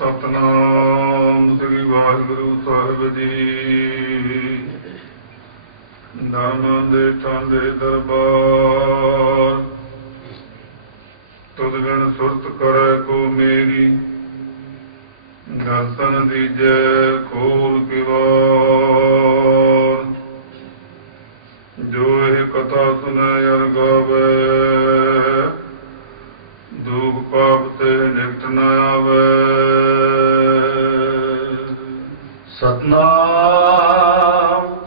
सतनाम श्री वाहिगुरु साहिब जी। धर्म दे थांदे दरबार तुद बिन सुरत करे को मेरी। दर्शन दीजै खोल किवार। जो यह कथा सुनै अर गावे दुख पाप ते निकट न आवे। सतनाम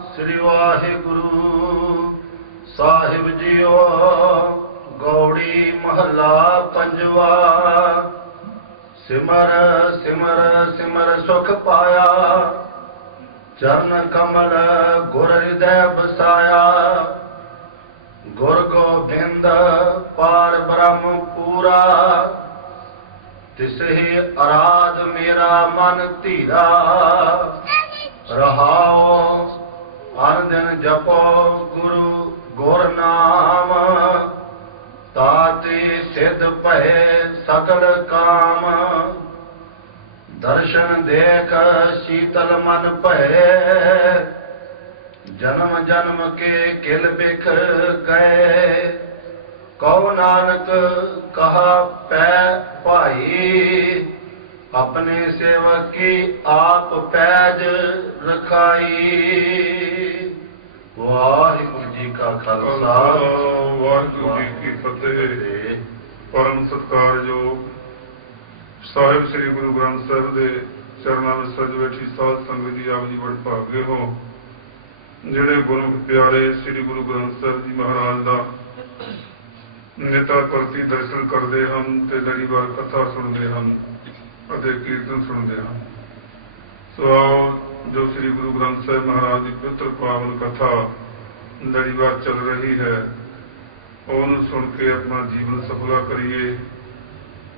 श्री वाहिगुरु साहिब जीओ। गौड़ी महला पंजवा। सिमर सिमर सिमर सुख पाया। चरण कमल गुर हृदय बसाया। गुर गोबिंद पार ब्रह्म पूरा। तिसहि आराध मेरा मन धीरा। रहाओ हर दिन जपो गुरु गुर नाम। ताते सिद्ध भये सकल काम। दर्शन देख शीतल मन भये। जन्म जन्म के किल बिख गए। कहो नानक कहा पै भाई। अपने सेवक की आप पैज रखाई। वाहिगुरु जी का खालसा वाहिगुरु जी की फतेह। परम सत्कारयोग ਸਾਹਿਬ ਸ੍ਰੀ ਗੁਰੂ ਗ੍ਰੰਥ ਸਾਹਿਬ ਦੇ ਚਰਨਾਂ ਵਿੱਚ ਸਜ ਬੈਠੀ ਸਾਧ ਸੰਗਤ ਜੀ, ਆਪ ਜੀ ਬੜੇ ਭਾਗੇ ਹੋ ਜਿਹੜੇ ਗੁਰੂ ਪਿਆਰੇ ਸ੍ਰੀ ਗੁਰੂ ਗ੍ਰੰਥ ਸਾਹਿਬ ਜੀ ਮਹਾਰਾਜ ਦਾ ਨਿਤਾ ਪ੍ਰਤੀ ਦਰਸ਼ਨ ਕਰਦੇ ਹਨ ਤੇ ਲੜੀਵਾਰ ਕਥਾ ਸੁਣਦੇ ਹਨ ਅਤੇ ਕੀਰਤਨ ਸੁਣਦੇ ਹਨ। ਸੋ ਆਓ ਜੋ ਸ੍ਰੀ ਗੁਰੂ ਗ੍ਰੰਥ ਸਾਹਿਬ ਮਹਾਰਾਜ ਦੀ ਪਵਿੱਤਰ ਪਾਵਨ ਕਥਾ ਲੜੀਵਾਰ ਚੱਲ ਰਹੀ ਹੈ, ਉਹਨੂੰ ਸੁਣ ਕੇ ਆਪਣਾ ਜੀਵਨ ਸਫਲਾ ਕਰੀਏ।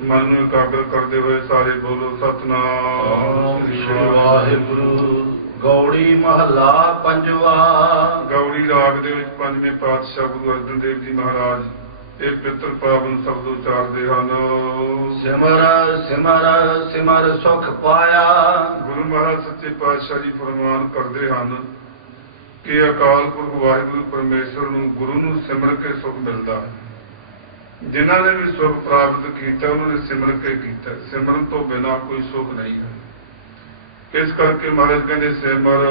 मन ਨੂੰ ਇਕਾਗਰ ਕਰਦੇ ਹੋਏ ਸਾਰੇ ਬੋਲੋ ਸਤਨਾਮ ਸ੍ਰੀ ਵਾਹਿਗੁਰੂ। ਗੌੜੀ ਮਹੱਲਾ ਪੰਜਵਾ। ਗੌੜੀ ਰਾਗ ਦੇ ਵਿੱਚ ਪੰਜਵੇਂ ਪਾਤਸ਼ਾਹ ਗੁਰੂ ਅਰਜਨ ਦੇਵ ਜੀ ਮਹਾਰਾਜ ਇਹ ਪਵਿੱਤਰ ਪਾਵਨ ਸ਼ਬਦ ਉਚਾਰਦੇ ਹਨ। ਸਿਮਰ ਸਿਮਰ ਸਿਮਰ ਸੁਖ ਪਾਇਆ। ਗੁਰੂ ਮਹਾਰਾਜ ਸੱਚੇ ਪਾਤਸ਼ਾਹ ਜੀ ਫਰਮਾਨ ਕਰਦੇ ਹਨ ਕਿ ਅਕਾਲ ਪੁਰਖ ਵਾਹਿਗੁਰੂ ਪਰਮੇਸ਼ਰ ਨੂੰ ਗੁਰੂ ਨੂੰ ਸਿਮਰ ਕੇ ਸੁਖ ਮਿਲਦਾ ਹੈ। ਜਿਨ੍ਹਾਂ ਨੇ ਵੀ ਸੁਖ ਪ੍ਰਾਪਤ ਕੀਤਾ ਉਹਨਾਂ ਨੇ ਸਿਮਰ ਕੇ ਕੀਤਾ। ਸਿਮਰਨ ਤੋਂ ਬਿਨਾਂ ਕੋਈ ਸੁਖ ਨਹੀਂ ਹੈ। ਇਸ ਕਰਕੇ ਮਹਾਰਾਜ ਕਹਿੰਦੇ ਸਿਮਰ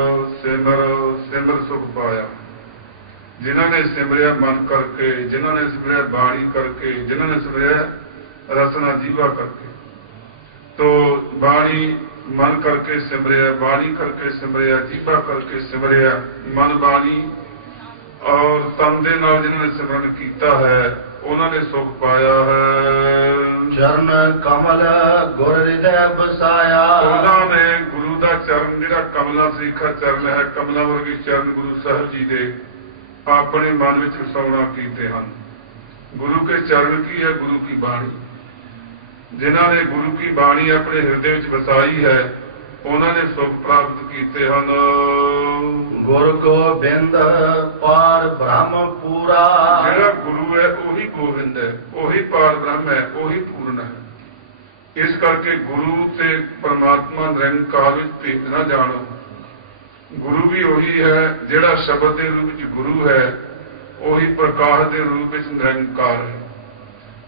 ਸਿਮਰ ਸਿਮਰ ਸੁਖ ਪਾਇਆ। ਜਿਨ੍ਹਾਂ ਨੇ ਸਿਮਰਿਆ ਮਨ ਕਰਕੇ, ਜਿਨ੍ਹਾਂ ਨੇ ਸਿਮਰਿਆ ਬਾਣੀ ਕਰਕੇ, ਜਿਨ੍ਹਾਂ ਨੇ ਸਿਮਰਿਆ ਰਸਨਾ ਜੀਵਾ ਕਰਕੇ। ਤੋ ਬਾਣੀ ਮਨ ਕਰਕੇ ਸਿਮਰਿਆ, ਬਾਣੀ ਕਰਕੇ ਸਿਮਰਿਆ, ਜੀਵਾ ਕਰਕੇ ਸਿਮਰਿਆ। ਮਨ ਬਾਣੀ ਔਰ ਤਨ ਦੇ ਨਾਲ ਜਿਨ੍ਹਾਂ ਨੇ ਸਿਮਰਨ ਕੀਤਾ ਹੈ ਉਹਨਾਂ ਨੇ ਸੁਖ ਪਾਇਆ ਹੈ। ਚਰਨ ਕਮਲ ਗੁਰ ਹਿਰਦੈ ਬਸਾਇਆ। ਉਹਨਾਂ ਨੇ ਗੁਰੂ ਦਾ ਚਰਨ ਜਿਹੜਾ ਕਮਲਾ ਸਰੀਖਾ ਚਰਨ ਹੈ, ਕਮਲਾ ਵਰਗੀ ਚਰਨ ਗੁਰੂ ਸਾਹਿਬ ਜੀ ਦੇ ਆਪਣੇ ਮਨ ਵਿੱਚ ਵਸਾਉਣਾ ਕੀਤੇ ਹਨ। ਗੁਰੂ ਕੇ ਚਰਨ ਕੀ ਹੈ? ਗੁਰੂ ਕੀ ਬਾਣੀ। ਜਿਨ੍ਹਾਂ ਨੇ ਗੁਰੂ ਕੀ ਬਾਣੀ ਆਪਣੇ ਹਿਰਦੇ ਵਿੱਚ ਵਸਾਈ ਹੈ ਉਹਨਾਂ ਨੇ ਸੁਖ ਪ੍ਰਾਪਤ ਕੀਤੇ ਹਨ। ਗੁਰ ਗੋਬਿੰਦ ਪਾਰ ਬ੍ਰਹਮ ਪੂਰਾ। ਜਿਹੜਾ ਗੁਰੂ ਹੈ ਉਹੀ ਗੋਬਿੰਦ ਹੈ, ਉਹੀ ਪਾਰ ਬ੍ਰਹਮ ਹੈ, ਉਹੀ ਪੂਰਨ ਹੈ। ਇਸ ਕਰਕੇ ਗੁਰੂ ਤੇ ਪਰਮਾਤਮਾ ਨਿਰੰਕਾਰ ਵਿੱਚ ਭੇਦ ਨਾ ਜਾਣੋ। ਗੁਰੂ ਵੀ ਉਹੀ ਹੈ ਜਿਹੜਾ ਸ਼ਬਦ ਦੇ ਰੂਪ ਵਿੱਚ ਗੁਰੂ ਹੈ, ਉਹੀ ਪ੍ਰਕਾਸ਼ ਦੇ ਰੂਪ ਵਿੱਚ ਨਿਰੰਕਾਰ ਹੈ।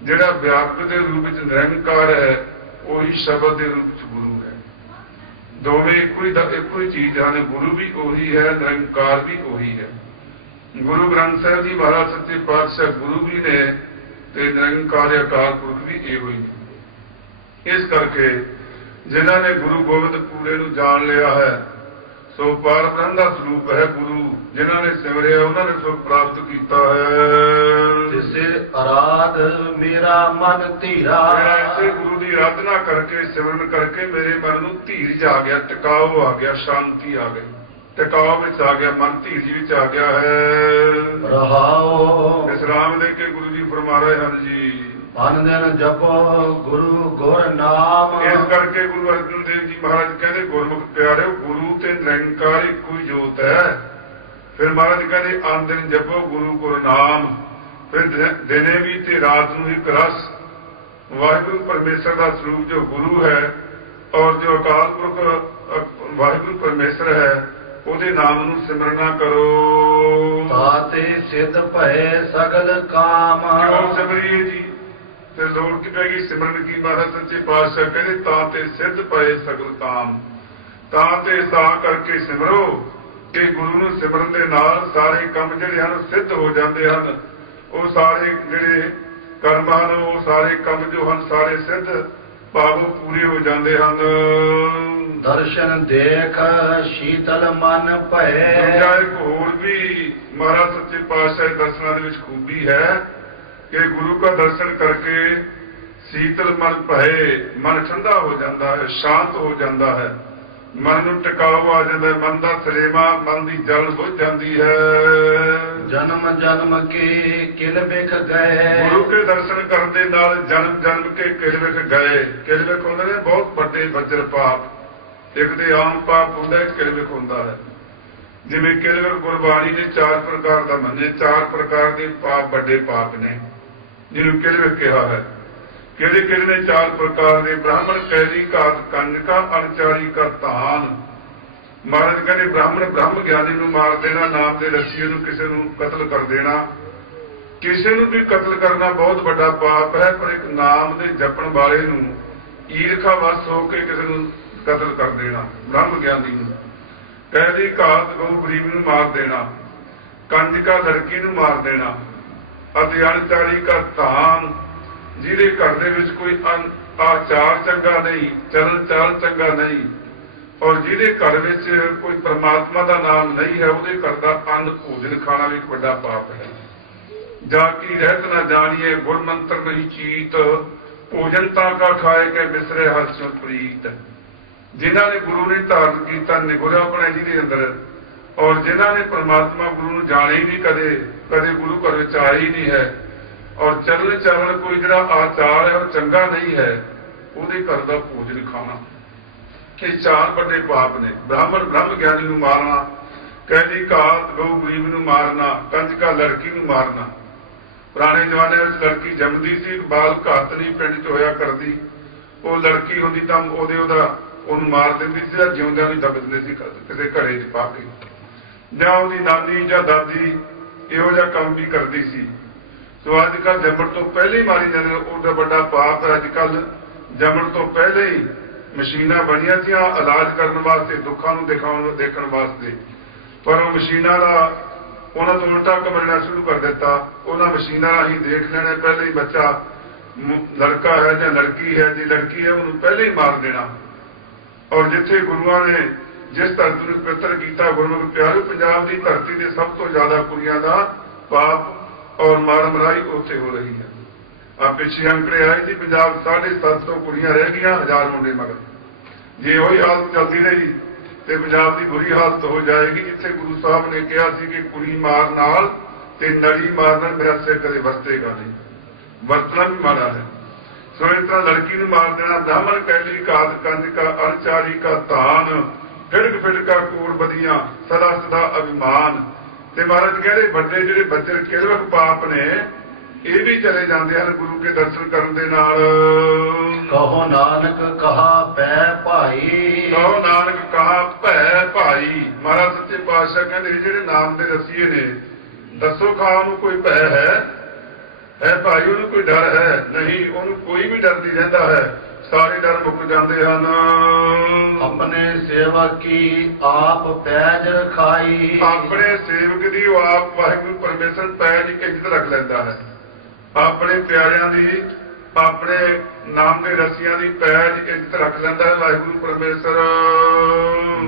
ਜਿਹੜਾ ਵਿਆਪਕ ਦੇ ਰੂਪ ਵਿੱਚ ਨਿਰੰਕਾਰ ਹੈ ਉਹੀ ਸ਼ਬਦ ਦੇ ਰੂਪ ਵਿੱਚ ਗੁਰੂ ਹੈ। ਦੋਵੇਂ ਇੱਕੋ ਹੀ ਚੀਜ਼ ਹਨ। ਗੁਰੂ ਵੀ ਉਹੀ ਹੈ, ਨਿਰੰਕਾਰ ਵੀ ਉਹੀ ਹੈ। ਗੁਰੂ ਗ੍ਰੰਥ ਸਾਹਿਬ ਜੀ ਮਹਾਰਾਜ ਸੱਚੇ ਪਾਤਸ਼ਾਹ ਗੁਰੂ ਵੀ ਨੇ ਤੇ ਨਿਰੰਕਾਰ ਅਕਾਲ ਪੁਰਖ ਵੀ ਇਹੋ ਹੀ ਨੇ। ਇਸ ਕਰਕੇ ਜਿਨ੍ਹਾਂ ਨੇ ਗੁਰੂ ਗੋਬਿੰਦ ਪੂਰੇ ਨੂੰ ਜਾਣ ਲਿਆ ਹੈ ਸੋ ਪਾਰ ਬ੍ਰਹਮ ਦਾ ਸਰੂਪ ਹੈ ਗੁਰੂ। ਜਿਨ੍ਹਾਂ ਨੇ ਸਿਮਰਿਆ ਉਹਨਾਂ ਨੇ ਸੁਖ ਪ੍ਰਾਪਤ ਕੀਤਾ ਹੈ। ਜਿਸੇ ਆਰਾਧ ਮੇਰਾ ਮਨ ਧੀਰਾ। ਐਸੇ ਗੁਰੂ ਦੀ ਆਰਾਧਨਾ ਕਰਕੇ ਸਿਮਰਨ ਕਰਕੇ ਮੇਰੇ ਮਨ ਨੂੰ ਧੀਰਜ ਆ ਗਿਆ, ਟਿਕਾਓ ਆ ਗਿਆ, ਸ਼ਾਂਤੀ ਆ ਗਈ, ਟਿਕਾਓ ਵਿੱਚ ਆ ਗਿਆ, ਮਨ ਧੀਰਜ ਵਿੱਚ ਆ ਗਿਆ ਹੈ। ਰਹਾਓ ਵਿਸਰਾਮ ਦੇ ਕੇ ਗੁਰੂ ਜੀ ਫਰਮਾ ਰਹੇ ਹਨ ਜੀ ਮਨ ਦਿਨ ਜਪੋ ਗੁਰੂ ਗੁਰ ਨਾਮ। ਇਸ ਕਰਕੇ ਗੁਰੂ ਅਰਜਨ ਦੇਵ ਜੀ ਮਹਾਰਾਜ ਕਹਿੰਦੇ ਗੁਰਮੁਖ ਪਿਆਰਿਓ ਗੁਰੂ ਤੇ ਨਿਰੰਕਾਰ ਇੱਕੋ ਹੀ ਜੋਤ ਹੈ। ਫਿਰ ਮਹਾਰਾਜ ਕਹਿੰਦੇ ਆਨ ਦਿਨ ਜਪੋ ਗੁਰੂ ਗੁਰ ਨਾਮ। ਫਿਰ ਦਿਨੇ ਵੀ ਤੇ ਰਾਤ ਨੂੰ ਇੱਕ ਰਸ ਵਾਹਿਗੁਰੂ ਪਰਮੇਸ਼ਰ ਦਾ ਸਰੂਪ ਜੋ ਗੁਰੂ ਹੈ ਔਰ ਜੋ ਅਕਾਲ ਪੁਰਖ ਵਾਹਿਗੁਰੂ ਪਰਮੇਸ਼ਰ ਹੈ ਉਹਦੇ ਨਾਮ ਨੂੰ ਸਿਮਰਨਾ ਕਰੋ। ਤਾਤੇ ਸਿੱਧ ਭਏ ਸਗਲ ਕਾਮ। ਕਿਉਂ ਸਿਮਰੀਏ ਜੀ? ਤੇ ਲੋੜ ਕੀ ਪੈ ਗਈ ਸਿਮਰਨ ਕੀ? ਮਹਾਰਾਜ ਸੱਚੇ ਪਾਤਸ਼ਾਹ ਕਹਿੰਦੇ ਤਾਂ ਤੇ ਸਿੱਧ ਪਏ ਸਗਲ ਕਾਮ। ਤਾਂ ਤੇ ਤਾਂ ਕਰਕੇ ਸਿਮਰੋ ਕਿ ਗੁਰੂ ਨੂੰ ਸਿਮਰਨ ਦੇ ਨਾਲ ਸਾਰੇ ਕੰਮ ਜਿਹੜੇ ਹਨ ਸਿੱਧ ਹੋ ਜਾਂਦੇ ਹਨ। ਉਹ ਸਾਰੇ ਜਿਹੜੇ ਕਰਮ ਹਨ ਉਹ ਸਾਰੇ ਕੰਮ ਜੋ ਹਨ ਸਾਰੇ ਸਿੱਧ ਭਾਵ ਪੂਰੇ ਹੋ ਜਾਂਦੇ ਹਨ। ਦਰਸ਼ਨ ਦੇਖ ਸ਼ੀਤਲ ਮਨ ਭਏ। ਇੱਕ ਹੋਰ ਵੀ ਮਹਾਰਾਜ ਸੱਚੇ ਪਾਤਸ਼ਾਹ ਦੇ ਦਰਸ਼ਨਾਂ ਦੇ ਵਿੱਚ ਖੂਬੀ ਹੈ ਕਿ ਗੁਰੂ ਦਾ ਦਰਸ਼ਨ ਕਰਕੇ ਸੀਤਲ ਮਨ ਭਏ, ਮਨ ਠੰਡਾ ਹੋ ਜਾਂਦਾ ਹੈ, ਸ਼ਾਂਤ ਹੋ ਜਾਂਦਾ ਹੈ, ਮਨ ਨੂੰ ਟਿਕਾਉ ਆ ਜਾਂਦਾ ਹੈ, ਮਨ ਦਾ ਥਲੇਵਾ, ਮਨ ਦੀ ਜਲ ਬੁੱਝ ਜਾਂਦੀ ਹੈ। ਜਨਮ ਜਨਮ ਕੇ ਕਿਲ ਵਿਖ ਗਏ। ਗੁਰੂ ਕੇ ਦਰਸ਼ਨ ਕਰਨ ਦੇ ਨਾਲ ਜਨਮ ਜਨਮ ਕੇ ਕਿਲ ਵਿਖ ਗਏ। ਕਿਲ ਵਿਖ ਹੁੰਦੇ ਨੇ ਬਹੁਤ ਵੱਡੇ ਵੱਜਰ ਪਾਪ। ਇੱਕ ਤੇ ਆਮ ਪਾਪ ਹੁੰਦਾ, ਇੱਕ ਕਿਲ ਵਿਖ ਹੁੰਦਾ ਹੈ। ਜਿਵੇਂ ਕਿਲ ਵਿਖ ਗੁਰਬਾਣੀ ਨੇ 4 ਪ੍ਰਕਾਰ ਦਾ ਮੰਨੇ, 4 ਪ੍ਰਕਾਰ ਦੇ ਪਾਪ ਵੱਡੇ ਪਾਪ ਨੇ ਜਿਹਨੂੰ ਕਿਲ ਵਿਖ ਕਿਹਾ ਹੈ। ਕਿਹੜੇ ਕਿਹੜੇ ਨੇ 4 ਪ੍ਰਕਾਰ ਦੇ? ਬ੍ਰਾਹਮਣ ਕੈਦੀ ਘਾਤ ਕੰਨਕਾ ਅਣਚਾਰੀ ਕਾ ਧਾਨ। ਮਹਾਰਾਜ ਕਹਿੰਦੇ ਬ੍ਰਾਹਮਣ ਬ੍ਰਹਮ ਗਿਆਨੀ ਨੂੰ ਮਾਰ ਦੇਣਾ, ਨਾਮ ਦੇ ਰੱਸੀਏ ਨੂੰ ਕਿਸੇ ਨੂੰ ਕਤਲ ਕਰ ਦੇਣਾ। ਕਿਸੇ ਨੂੰ ਵੀ ਕਤਲ ਕਰਨਾ ਬਹੁਤ ਵੱਡਾ ਪਾਪ ਹੈ, ਪਰ ਇੱਕ ਨਾਮ ਦੇ ਜਪਣ ਵਾਲੇ ਨੂੰ ਈਰਖਾ ਵਸ ਹੋ ਕੇ ਕਿਸੇ ਨੂੰ ਕਤਲ ਕਰ ਦੇਣਾ, ਬ੍ਰਹਮ ਗਿਆਨੀ ਨੂੰ। ਕੈਦੀ ਘਾਤ ਗਊ ਗਰੀਬ ਨੂੰ ਮਾਰ ਦੇਣਾ, ਕੰਜਕਾ ਲੜਕੀ ਨੂੰ ਮਾਰ ਦੇਣਾ, ਅਤੇ ਅਣਚਾਰੀ ਕਾ ਧਾਨ ਜਿਹਦੇ ਘਰ ਦੇ ਵਿੱਚ ਕੋਈ ਆਚਾਰ ਚੰਗਾ ਨਹੀਂ, ਚਰਨ ਚਾਲ ਚੰਗਾ ਨਹੀਂ, ਔਰ ਜਿਹਦੇ ਘਰ ਵਿੱਚ ਕੋਈ ਪਰਮਾਤਮਾ ਦਾ ਨਾਮ ਨਹੀਂ ਹੈ, ਉਹਦੇ ਘਰ ਦਾ ਅੰਨ ਭੋਜਨ ਖਾਣਾ ਵੀ ਇੱਕ ਵੱਡਾ ਪਾਪ ਹੈ। ਜਾ ਕੀ ਰਹਿਤ ਨਾ ਜਾਣੀਏ ਗੁਰ ਮੰਤਰ ਨਹੀਂ ਚੀਤ, ਭੋਜਨ ਤਾਂ ਕਾ ਖਾਏ ਕੇ ਬਿਸਰੇ ਹਰਸਿਓ ਪ੍ਰੀਤ। ਜਿਨ੍ਹਾਂ ਨੇ ਗੁਰੂ ਨੇ ਧਾਰਨ ਕੀਤਾ ਨਿਗੁਰਾ ਬਣਾਈ ਜਿਹਦੇ ਅੰਦਰ, ਔਰ ਜਿਨ੍ਹਾਂ ਨੇ ਪਰਮਾਤਮਾ ਗੁਰੂ ਨੂੰ ਜਾਣੇ ਹੀ ਨਹੀਂ, ਕਦੇ ਕਦੇ ਗੁਰੂ ਘਰ ਵਿੱਚ ਆਏ ਹੀ ਨਹੀਂ ਹੈ, ਔਰ ਚਰਨ ਚਾਲਣ ਕੋਈ ਜਿਹੜਾ ਆਚਾਰ ਹੈ ਉਹ ਚੰਗਾ ਨਹੀਂ ਹੈ, ਉਹਦੇ ਘਰ ਦਾ ਭੋਜਨ ਖਾਣਾ। ਇਹ 4 ਵੱਡੇ ਪਾਪ ਨੇ। ਬ੍ਰਾਹਮਣ ਬ੍ਰਹਮ ਗਿਆਨੀ ਨੂੰ ਮਾਰਨਾ, ਕੈਦੀ ਘਾਤ ਗਊ ਗਰੀਬ ਨੂੰ ਮਾਰਨਾ, ਕੰਜਕਾ ਲੜਕੀ ਨੂੰ ਮਾਰਨਾ। ਪੁਰਾਣੇ ਜ਼ਮਾਨੇ ਵਿੱਚ ਲੜਕੀ ਜੰਮਦੀ ਸੀ, ਬਾਲ ਘਾਤ ਨਹੀਂ ਪਿੰਡ 'ਚ ਹੋਇਆ ਕਰਦੀ, ਉਹ ਲੜਕੀ ਹੁੰਦੀ ਤਾਂ ਉਹਨੂੰ ਮਾਰ ਦਿੰਦੀ ਸੀ, ਜਾਂ ਜਿਉਂਦਿਆਂ ਨੂੰ ਦੱਬ ਦਿੰਦੇ ਸੀ ਕਿਸੇ ਘੜੇ 'ਚ ਪਾ ਕੇ, ਜਾਂ ਉਹਦੀ ਨਾਨੀ ਜਾਂ ਦਾਦੀ ਇਹੋ ਜਿਹਾ ਕੰਮ ਵੀ ਕਰਦੀ ਸੀ। ਸੋ ਅੱਜ ਕੱਲ੍ਹ ਜੰਮਣ ਤੋਂ ਪਹਿਲੇ ਹੀ ਮਾਰੀ ਜਾਂਦੇ, ਉਹਦਾ ਵੱਡਾ ਪਾਪ ਹੈ। ਅੱਜ ਕੱਲ੍ਹ ਜੰਮਣ ਤੋਂ ਪਹਿਲੇ ਹੀ ਮਸ਼ੀਨਾਂ ਬਣੀਆਂ ਸੀਆਂ ਇਲਾਜ ਕਰਨ ਵਾਸਤੇ, ਦੁੱਖਾਂ ਨੂੰ ਦੇਖਣ ਵਾਸਤੇ, ਪਰ ਉਹ ਮਸ਼ੀਨਾਂ ਦਾ ਉਹਨਾਂ ਤੋਂ ਉਲਟਾ ਕਮਰਨਾ ਸ਼ੁਰੂ ਕਰ ਦਿੱਤਾ। ਉਹਨਾਂ ਮਸ਼ੀਨਾਂ ਰਾਹੀਂ ਦੇਖ ਲੈਣਾ ਪਹਿਲੇ ਹੀ ਬੱਚਾ ਲੜਕਾ ਹੈ ਜਾਂ ਲੜਕੀ ਹੈ। ਜੇ ਲੜਕੀ ਹੈ ਉਹਨੂੰ ਪਹਿਲੇ ਹੀ ਮਾਰ ਦੇਣਾ। ਔਰ ਜਿੱਥੇ ਗੁਰੂਆਂ ਨੇ ਜਿਸ ਧਰਤੀ ਨੂੰ ਪਵਿੱਤਰ ਕੀਤਾ, ਗੁਰਮੁਖ ਪਿਆਰੇ, ਪੰਜਾਬ ਦੀ ਧਰਤੀ ਦੇ ਸਭ ਤੋਂ ਜ਼ਿਆਦਾ ਕੁੜੀਆਂ ਦਾ ਪਾਪ ਔਰ ਮਾਰਮਰਾਈ ਉੱਥੇ ਹੋ ਰਹੀ ਹੈ। ਆ ਪਿੱਛੇ ਅੰਕੜੇ ਆਏ ਸੀ, ਪੰਜਾਬ 750 ਕੁੜੀਆਂ ਰਹਿ ਗਈਆਂ, 1000 ਮੁੰਡੇ ਮਗਰ। ਜੇ ਉਹੀ ਹਾਲਤ ਚੱਲਦੀ ਰਹੀ ਤੇ ਪੰਜਾਬ ਦੀ ਬੁਰੀ ਹਾਲਤ ਹੋ ਜਾਏਗੀ। ਜਿੱਥੇ ਗੁਰੂ ਸਾਹਿਬ ਨੇ ਕਿਹਾ ਸੀ ਕਿ ਕੁੜੀ ਮਾਰ ਨਾਲ ਤੇ ਨਲੀ ਮਾਰ ਨਾਲ ਮੇਰਾ ਸਿਰ ਕਦੇ ਵਰਤੇਗਾ ਨਹੀਂ, ਵਰਤਣਾ ਵੀ ਮਾੜਾ ਹੈ। ਸੋ ਇਸ ਤਰ੍ਹਾਂ ਲੜਕੀ ਨੂੰ ਮਾਰ ਦੇਣਾ। ਬ੍ਰਾਹਮਣ ਕੈਲੀ ਘਾਤ ਕੰਜਕਾ ਅਣਚਾਰੀ ਕਾ ਧਾਨ, ਫਿੜਕ ਫਿੜਕਾ ਕੋੜ ਬਦੀਆਂ ਸਦਾ ਸਦਾ ਅਭਿਮਾਨ। ਤੇ ਮਹਾਰਾਜ ਕਹਿੰਦੇ ਵੱਡੇ ਜਿਹੜੇ ਬੱਜਰ ਕਿਲਵਕ ਪਾਪ ਨੇ ਇਹ ਵੀ ਚਲੇ ਜਾਂਦੇ ਹਨ ਗੁਰੂ ਕੇ ਦਰਸ਼ਨ ਕਰਨ ਦੇ ਨਾਲ। ਕਹੋ ਨਾਨਕ ਕਹਾ ਪੈ ਭਾਈ। ਕਹੋ ਨਾਨਕ ਕਹਾ ਭੈ ਭਾਈ। ਮਹਾਰਾਜ ਸੱਚੇ ਪਾਤਸ਼ਾਹ ਕਹਿੰਦੇ ਜਿਹੜੇ ਨਾਮ ਦੇ ਰਸੀਏ ਨੇ, ਦੱਸੋ ਖਾ ਉਹਨੂੰ ਕੋਈ ਭੈ ਹੈ ਭਾਈ, ਉਹਨੂੰ ਕੋਈ ਡਰ ਹੈ ਨਹੀਂ, ਉਹਨੂੰ ਕੋਈ ਵੀ ਡਰ ਨਹੀਂ ਰਹਿੰਦਾ ਹੈ, ਸਾਰੇ ਡਰ ਮੁੱਕ ਜਾਂਦੇ ਹਨ। ਆਪਣੇ ਸੇਵਕ ਕੀ ਆਪ ਪੈਜ ਰਖਾਈ। ਆਪਣੇ ਸੇਵਕ ਦੀ ਉਹ ਆਪ ਵਾਹਿਗੁਰੂ ਪਰਮੇਸ਼ਰ ਪੈਜ ਇੱਜ਼ਤ ਰੱਖ ਲੈਂਦਾ ਹੈ। ਆਪਣੇ ਪਿਆਰਿਆਂ ਦੀ, ਆਪਣੇ ਨਾਮ ਦੇ ਰਸੀਆਂ ਦੀ ਪੈਜ ਇੱਜ਼ਤ ਰੱਖ ਲੈਂਦਾ ਹੈ ਵਾਹਿਗੁਰੂ ਪਰਮੇਸ਼ਰ।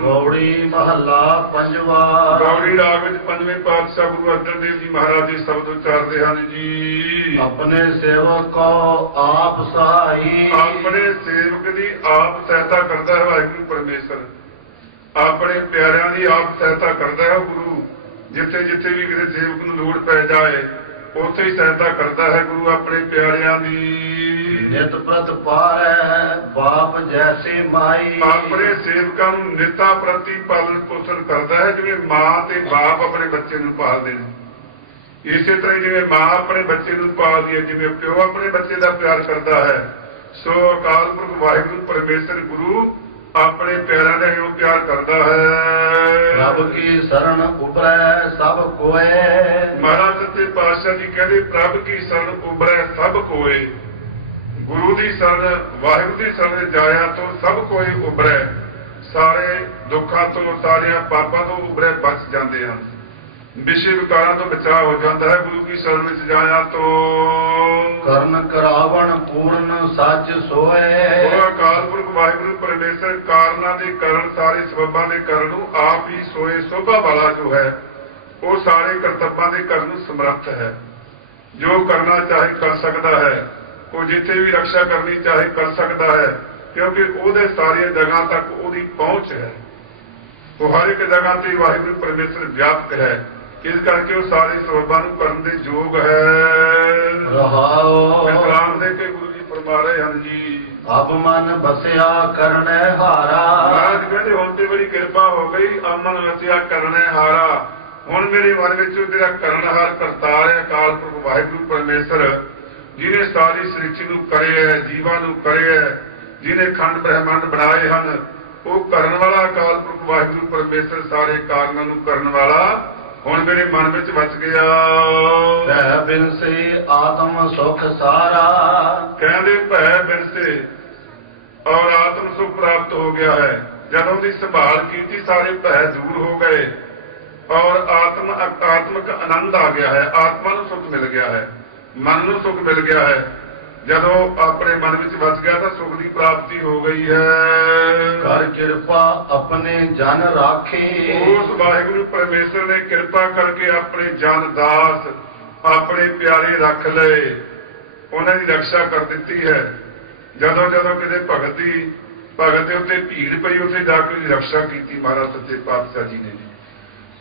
ਗੌੜੀ ਮਹੱਲਾ ਪੰਜਵਾ। ਗੌੜੀ ਰਾਗ ਵਿੱਚ 5ਵੇਂ ਪਾਤਸ਼ਾਹ ਗੁਰੂ ਅਰਜਨ ਦੇਵ ਜੀ ਮਹਾਰਾਜ ਜੀ ਸ਼ਬਦ ਉਚਾਰਦੇ ਹਨ ਜੀ। ਆਪਣੇ ਸੇਵਕ ਕੋ ਆਪ ਸਹਾਈ। ਆਪਣੇ ਸੇਵਕ ਦੀ ਆਪ ਸਹਾਇਤਾ ਕਰਦਾ ਹੈ ਵਾਹਿਗੁਰੂ ਪਰਮੇਸ਼ਰ। ਆਪਣੇ ਪਿਆਰਿਆਂ ਦੀ ਆਪ ਸਹਾਇਤਾ ਕਰਦਾ ਹੈ ਗੁਰੂ। ਜਿੱਥੇ ਜਿੱਥੇ ਵੀ ਕਿਸੇ ਸੇਵਕ ਨੂੰ ਲੋੜ ਪੈ ਜਾਏ ਉੱਥੇ ਹੀ ਸਹਾਇਤਾ ਕਰਦਾ ਹੈ ਗੁਰੂ ਆਪਣੇ ਪਿਆਰਿਆਂ ਦੀ। ਨਿਤ ਪ੍ਰਤ ਪਾਰੈ ਬਾਪ ਜੈਸੇ ਮਾਈ। ਆਪਣੇ ਸੇਵਕਾਂ ਨੂੰ ਨਿਤਾਂ ਪ੍ਰਤੀ ਪਾਲਣ ਪੋਸ਼ਣ ਕਰਦਾ ਹੈ ਜਿਵੇਂ ਮਾਂ ਤੇ ਬਾਪ ਆਪਣੇ ਬੱਚੇ ਨੂੰ ਪਾਲਦੇ ਨੇ। ਇਸੇ ਤਰ੍ਹਾਂ ਜਿਵੇਂ ਮਾਂ ਆਪਣੇ ਬੱਚੇ ਨੂੰ ਪਾਲਦੀ ਹੈ, ਜਿਵੇਂ ਪਿਓ ਆਪਣੇ ਬੱਚੇ ਦਾ ਪਿਆਰ ਕਰਦਾ ਹੈ, ਸੋ ਅਕਾਲ ਪੁਰਖ ਵਾਹਿਗੁਰੂ ਪਰਮੇਸ਼ਰ ਗੁਰੂ ਆਪਣੇ ਪਿਆਰਿਆਂ ਦਾ ਹੀ ਪਿਆਰ ਕਰਦਾ ਹੈ। ਪ੍ਰਭ ਕੀ ਸ਼ਰਨ ਉਪਰੈ ਸਭ ਕੋਏ। ਮਹਾਰਾਜ ਸੱਚੇ ਪਾਤਸ਼ਾਹ ਜੀ ਕਹਿੰਦੇ ਪ੍ਰਭ ਕੀ ਸ਼ਰਨ ਉਬਰੈ ਸਭ ਕੋਏ। ਗੁਰੂ ਦੀ ਸ਼ਰਨ ਵਾਹਿਗੁਰੂ ਦੀ ਸ਼ਰਨ ਜਾਇਆ ਤੋਂ ਸਭ ਕੋਈ ਉਬਰੈ, ਸਾਰੇ ਦੁੱਖਾਂ ਤੋਂ ਸਾਰਿਆਂ ਪਾਪਾਂ ਤੋਂ ਉਬਰੈ ਬਚ ਜਾਂਦੇ ਹਨ, ਵਿਸ਼ੇ ਵਿਕਾਰਾਂ ਤੋਂ ਬਚਾਅ ਹੋ ਜਾਂਦਾ ਹੈ ਗੁਰੂ ਕੀ ਸ਼ਰਨ ਵਿੱਚ ਜਾਇਆ ਤੋਂ। ਕਰਨ ਕਰਾਵਣ ਪੂਰਨ ਸੱਚ ਸੋਏ। ਉਹ ਅਕਾਲ ਪੁਰਖ ਵਾਹਿਗੁਰੂ ਪਰਮੇਸ਼ਰ ਕਾਰਨਾਂ ਦੇ ਕਰਨ, ਸਾਰੇ ਸਬੱਬਾਂ ਦੇ ਕਰਨ ਨੂੰ ਆਪ ਹੀ ਸੋਏ ਸੋਭਾ ਵਾਲਾ ਜੋ ਹੈ ਉਹ ਸਾਰੇ ਕਰਤੱਵਾਂ ਦੇ ਕਰਨ ਨੂੰ ਸਮਰੱਥ ਹੈ। ਜੋ ਕਰਨਾ ਚਾਹੇ ਕਰ ਸਕਦਾ ਹੈ, ਉਹ ਜਿੱਥੇ ਵੀ ਰਕਸ਼ਾ ਕਰਨੀ ਚਾਹੇ ਕਰ ਸਕਦਾ ਹੈ, ਕਿਉਂਕਿ ਉਹਦੇ ਸਾਰੀਆਂ ਜਗ੍ਹਾ ਤੱਕ ਉਹਦੀ ਪਹੁੰਚ ਹੈ। ਉਹ ਹਰ ਇੱਕ ਜਗ੍ਹਾ ਤੇ ਵਾਹਿਗੁਰੂ ਪਰਮੇਸ਼ਰ ਵਿਆਪਕ ਹੈ, ਇਸ ਕਰਕੇ ਉਹ ਸਾਰੇ ਸਬੱਬਾਂ ਨੂੰ ਕਰਨ ਦੇ ਯੋਗ ਹੈ। ਰਹਾਉ ਵਿਸਰਾਮ ਦੇ ਕੇ ਗੁਰੂ ਜੀ ਫਰਮਾ ਰਹੇ ਹਨ ਜੀ, ਅਬ ਮਨ ਬਸਿਆ ਕਰਨੈ ਹਾਰਾ। ਮਹਾਰਾਜ ਕਹਿੰਦੇ ਹੁਣ ਤੇ ਬੜੀ ਕਿਰਪਾ ਹੋ ਗਈ, ਅਮਨ ਵਸਿਆ ਕਰਨੈ ਹਾਰਾ। ਹੁਣ ਮੇਰੇ ਮਨ ਵਿੱਚ ਤੇਰਾ ਕਰਨਹਾਰ ਕਰਤਾਰ ਹੈ ਅਕਾਲ ਪੁਰਖ ਵਾਹਿਗੁਰੂ ਪਰਮੇਸ਼ਰ, ਜਿਹਨੇ ਸਾਰੀ ਸ੍ਰਿਸ਼ਟੀ ਨੂੰ ਕਰਿਆ, ਜੀਵਾਂ ਨੂੰ ਕਰਿਆ, ਜਿਹਨੇ ਖੰਡ ਬ੍ਰਹਿਮੰਡ ਬਣਾਏ ਹਨ, ਉਹ ਕਰਨ ਵਾਲਾ ਅਕਾਲ ਪੁਰਖ ਵਾਹਿਗੁਰੂ ਪਰਮੇਸ਼ਰ ਸਾਰੇ ਕਾਰਨਾਂ ਨੂੰ ਕਰਨ ਵਾਲਾ ਹੁਣ ਮੇਰੇ ਮਨ ਵਿੱਚ ਵਸ ਗਿਆ। ਭੈ ਬਿਨਸੇ ਆਤਮ ਸੁਖ ਸਾਰਾ। ਕਹਿੰਦੇ ਭੈ ਬਿਨਸੇ ਔਰ ਆਤਮ ਸੁਖ ਪ੍ਰਾਪਤ ਹੋ ਗਿਆ ਹੈ। ਜਦੋਂ ਦੀ ਸੰਭਾਲ ਕੀਤੀ ਸਾਰੇ ਭੈ ਦੂਰ ਹੋ ਗਏ ਔਰ ਆਤਮਿਕ ਆਨੰਦ ਆ ਗਿਆ ਹੈ, ਆਤਮਾ ਨੂੰ ਸੁਖ ਮਿਲ ਗਿਆ ਹੈ, ਮਨ ਨੂੰ ਸੁਖ ਮਿਲ ਗਿਆ ਹੈ। ਜਦੋਂ ਆਪਣੇ ਮਨ ਵਿੱਚ ਵਸ ਗਿਆ ਤਾਂ ਸੁਖ ਦੀ ਪ੍ਰਾਪਤੀ ਹੋ ਗਈ ਹੈ। ਕਰ ਕਿਰਪਾ ਆਪਣੇ ਜਨ ਰਾਖੇ। ਉਸ ਵਾਹਿਗੁਰੂ ਪਰਮੇਸ਼ਰ ਨੇ ਕਿਰਪਾ ਕਰਕੇ ਆਪਣੇ ਜਨ ਦਾਸ ਆਪਣੇ ਪਿਆਰੇ ਰੱਖ ਲਏ, ਉਹਨਾਂ ਦੀ ਰਕਸ਼ਾ ਕਰ ਦਿੱਤੀ ਹੈ। ਜਦੋਂ ਜਦੋਂ ਕਿਤੇ ਭਗਤ ਦੇ ਉੱਤੇ ਭੀੜ ਪਈ, ਉੱਥੇ ਜਾ ਕੇ ਉਹਦੀ ਰਕਸ਼ਾ ਕੀਤੀ ਮਹਾਰਾਜ ਸੱਚੇ ਪਾਤਸ਼ਾਹ ਜੀ ਨੇ।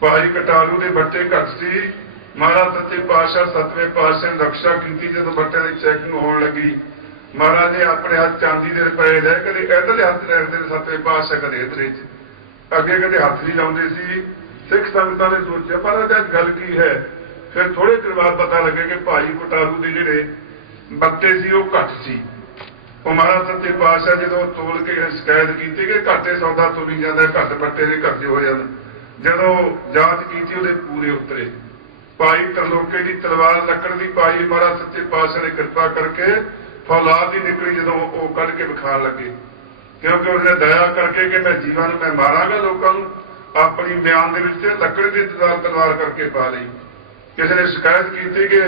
ਭਾਈ ਕਟਾਰੂ ਦੇ ਬੱਟੇ ਘੱਟ ਸੀ, ਮਹਾਰਾਜ ਸੱਚੇ ਪਾਤਸ਼ਾਹ ਸਤਵੇਂ ਪਾਤਸ਼ਾਹ ਨੇ ਰਕਸ਼ਾ ਕੀਤੀ। ਜਦੋਂ ਬੱਟਿਆਂ ਦੀ ਚੈਕਿੰਗ ਹੋਣ ਲੱਗੀ, ਮਹਾਰਾਜ ਨੇ ਆਪਣੇ ਹੱਥ ਚਾਂਦੀ ਦੇ ਰੁਪਏ ਲੈ, ਕਦੇ ਇੱਧਰਲੇ ਹੱਥ ਰੱਖਦੇ ਨੇ ਸਤਵੇਂ ਪਾਤਸ਼ਾਹ, ਕਦੇ ਇੱਧਰੇ ਚ, ਅੱਗੇ ਕਦੇ ਹੱਥ ਨਹੀਂ ਲਾਉਂਦੇ ਸੀ। ਸਿੱਖ ਸੰਗਤਾਂ ਨੇ ਸੋਚਿਆ ਮਹਾਰਾਜ ਅੱਜ ਗੱਲ ਕੀ ਹੈ। ਫਿਰ ਥੋੜੇ ਚਿਰ ਬਾਅਦ ਪਤਾ ਲੱਗੇ ਕਿ ਭਾਈ ਕਟਾਰੂ ਦੇ ਜਿਹੜੇ ਬੱਟੇ ਸੀ ਉਹ ਘੱਟ ਸੀ। ਉਹ ਮਹਾਰਾਜ ਸੱਚੇ ਪਾਤਸ਼ਾਹ ਜਦੋਂ ਤੋਲ ਕੇ ਸ਼ਿਕਾਇਤ ਕੀਤੀ ਕਿ ਘਾਟੇ ਸੌਦਾ ਤੁਲੀ ਜਾਂਦਾ, ਘੱਟ ਬੱਟੇ ਦੇ ਘੱਟੇ ਹੋ ਜਾਂਦੇ, ਜਦੋਂ ਜਾਂਚ ਕੀਤੀ ਉਹਦੇ ਪੂਰੇ ਉਤਰੇ। ਭਾਈ ਤਰਲੋਕੇ ਦੀ ਤਲਵਾਰ ਲੱਕੜ ਦੀ ਪਾਈ, ਮਹਾਰਾਜ ਸੱਚੇ ਪਾਤਸ਼ਾਹ ਨੇ ਕਿਰਪਾ ਕਰਕੇ ਫੌਲਾਦ ਦੀ ਨਿਕਲੀ। ਜਦੋਂ ਉਹ ਕੱਢ ਕੇ ਵਿਖਾਣ ਲੱਗੇ, ਕਿਉਂਕਿ ਉਸਨੇ ਦਇਆ ਕਰਕੇ ਕਿ ਮੈਂ ਜੀਵਾਂ ਨੂੰ ਮੈਂ ਮਾਰਾਂਗਾ ਲੋਕਾਂ ਨੂੰ, ਆਪਣੀ ਬਿਆਨ ਦੇ ਵਿੱਚ ਲੱਕੜ ਦੀ ਤਲਵਾਰ ਕਰਕੇ ਪਾ ਲਈ। ਕਿਸੇ ਨੇ ਸ਼ਿਕਾਇਤ ਕੀਤੀ ਕਿ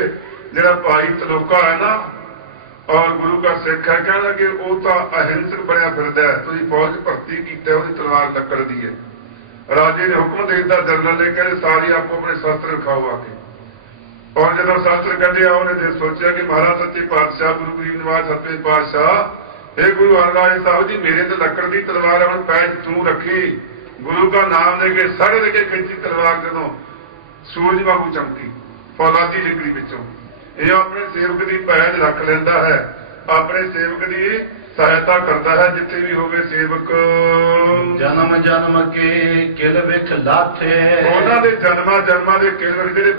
ਜਿਹੜਾ ਭਾਈ ਤਰਲੋਕਾ ਹੈ ਨਾ ਔਰ ਗੁਰੂ ਦਾ ਸਿੱਖ ਹੈ, ਕਹਿੰਦਾ ਕਿ ਉਹ ਤਾਂ ਅਹਿੰਸਕ ਬਣਿਆ ਫਿਰਦਾ ਹੈ, ਤੁਸੀਂ ਫੌਜ ਭਰਤੀ ਕੀਤਾ, ਉਹਦੀ ਤਲਵਾਰ ਲੱਕੜ ਦੀ ਹੈ। ਰਾਜੇ ਨੇ ਹੁਕਮ ਦੇ ਦਿੱਤਾ, ਜਨਰਲ ਨੇ ਕਹਿੰਦੇ ਸਾਰੀ ਆਪੋ ਆਪਣੇ ਸ਼ਸਤਰ ਵਿਖਾਓ ਆ ਕੇ। ਔਰ ਜਦੋਂ ਸ਼ਸਤਰ ਕੱਢਿਆ, ਉਹਨੇ ਤੇ ਸੋਚਿਆ ਕਿ ਮਹਾਰਾਜ ਸੱਚੇ ਪਾਤਸ਼ਾਹ ਗੁਰੂ ਗਰੀਬ ਨਿਵਾਜ ਸੱਚੇ ਪਾਤਸ਼ਾਹ, ਇਹ ਗੁਰੂ ਹਰਰਾਏ ਸਾਹਿਬ ਜੀ, ਮੇਰੇ ਤੇ ਲੱਕੜ ਦੀ ਤਲਵਾਰ ਹੁਣ ਪੈਜ ਤੂੰ ਰੱਖੀ। ਗੁਰੂ ਦਾ ਨਾਮ ਦੇ ਕੇ ਸੜ ਦੇ ਕੇ ਖਿੱਚੀ ਤਲਵਾਰ, ਜਦੋਂ ਸੂਰਜ ਵਾਂਗੂ ਚਮਕੀ ਫੌਲਾਦੀ ਜਿਗਰੀ ਵਿੱਚੋਂ। ਇਹ ਆਪਣੇ ਸੇਵਕ ਦੀ ਪੈਜ ਰੱਖ ਲੈਂਦਾ ਹੈ, ਆਪਣੇ ਸੇਵਕ ਦੀ ਸਹਾਇਤਾ ਕਰਦਾ ਹੈ ਜਿੱਥੇ ਵੀ ਹੋਵੇ ਸੇਵਕ। ਜਨਮ ਜਨਮ ਕੇ ਕਿਲ ਵਿਖ ਲਾਥੇ। ਉਹਨਾਂ ਦੇ ਜਨਮਾਂ ਦੇ ਕਿਲ ਵਿਖ, ਜਿਹੜੇ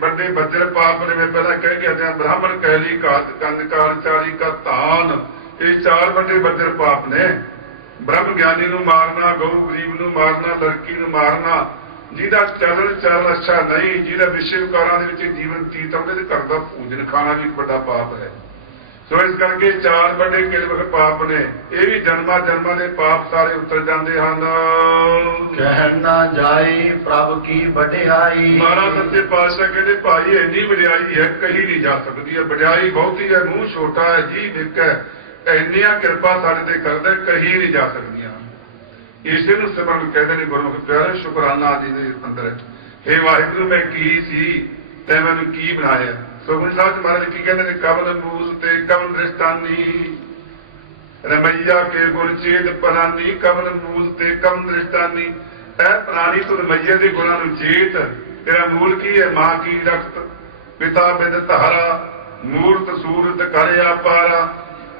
ਵੱਡੇ ਬੱਜਰ ਪਾਪ ਨੇ, ਮੈਂ ਪਹਿਲਾਂ ਕਹਿ ਕੇ ਹਟਿਆ, ਬ੍ਰਾਹਮਣ ਕੈਲੀ ਘਾਤ ਕੰਦਕਾਰ ਚਾਲੀ ਕਾ ਧਾਨ, ਇਹ 4 ਵੱਡੇ ਬੱਜਰ ਪਾਪ ਨੇ। ਬ੍ਰਹਮ ਗਿਆਨੀ ਨੂੰ ਮਾਰਨਾ, ਗਊ ਗਰੀਬ ਨੂੰ ਮਾਰਨਾ, ਲੜਕੀ ਨੂੰ ਮਾਰਨਾ, ਜਿਹਦਾ ਚਰਨ ਅੱਛਾ ਨਹੀਂ, ਜਿਹਦਾ ਵਿਸ਼ੇ ਵਿਕਾਰਾਂ ਦੇ ਵਿੱਚ ਜੀਵਨ ਬਤੀਤ ਆਉਂਦੇ, ਤੇ ਘਰ ਦਾ ਭੋਜਨ ਖਾਣਾ ਵੀ ਇੱਕ ਵੱਡਾ ਪਾਪ ਹੈ। ਸੋ ਇਸ ਕਰਕੇ 4 ਵੱਡੇ ਕਿਲਵਕ ਪਾਪ ਨੇ, ਇਹ ਵੀ ਜਨਮਾਂ ਦੇ ਪਾਪ ਸਾਰੇ ਉਤਰ ਜਾਂਦੇ ਹਨ। ਕਹਿ ਨਾ ਜਾਏ ਪ੍ਰਭ ਕੀ ਵਡਿਆਈ। ਮਹਾਰਾਜ ਸੱਚੇ ਪਾਤਸ਼ਾਹ ਕਹਿੰਦੇ ਭਾਈ ਇੰਨੀ ਵਡਿਆਈ ਹੈ ਕਹੀ ਨਹੀਂ ਜਾ ਸਕਦੀ ਹੈ। ਵਡਿਆਈ ਬਹੁਤੀ ਹੈ, ਮੂੰਹ ਛੋਟਾ ਹੈ, ਜੀਭ ਇੱਕ ਹੈ, ਇੰਨੀਆਂ ਕਿਰਪਾ ਸਾਡੇ ਤੇ ਕਰਦਾ ਕਹੀ ਨਹੀਂ ਜਾ ਸਕਦੀਆਂ। ਇਸੇ ਨੂੰ ਸਿਮਰਨ ਕਹਿੰਦੇ ਨੇ ਗੁਰਮੁਖ ਪਿਆਰੇ, ਸ਼ੁਕਰਾਨਾ ਆਦਿ ਦੇ ਅੰਦਰ। ਇਹ ਵਾਹਿਗੁਰੂ ਮੈਂ ਕੀ ਸੀ ਤੈਂ ਮੈਨੂੰ ਕੀ ਬਣਾਇਆ। ਸੁਖਮਨੀ ਸਾਹਿਬ ਮਹਾਰਾਜ ਕੀ ਕਹਿੰਦੇ ਨੇ, ਕਵਨ ਮੂਸ ਤੇ ਕਵਨ ਦ੍ਰਿਸ਼ਟਾਨੀ, ਰਮਈਆ ਕੇ ਗੁਣ ਚੇਤ ਪਰਾਨੀ, ਕਵਨ ਮੂਲ ਤੇ ਕਵਨ ਦ੍ਰਿਸ਼ਟਾਨੀ। ਇਹ ਪ੍ਰਾਣੀ ਤੋਂ ਰਮਈਏ ਦੇ ਗੁਣਾਂ ਨੂੰ ਚੇਤ, ਤੇਰਾ ਮੂਲ ਕੀ ਹੈ, ਮਾਂ ਕੀ ਰਕਤ, ਪਿਤਾ ਬਿਦ ਧਾਰਾ, ਮੂਰਤ ਸੂਰਤ ਕਰਿਆ ਪਾਰਾ।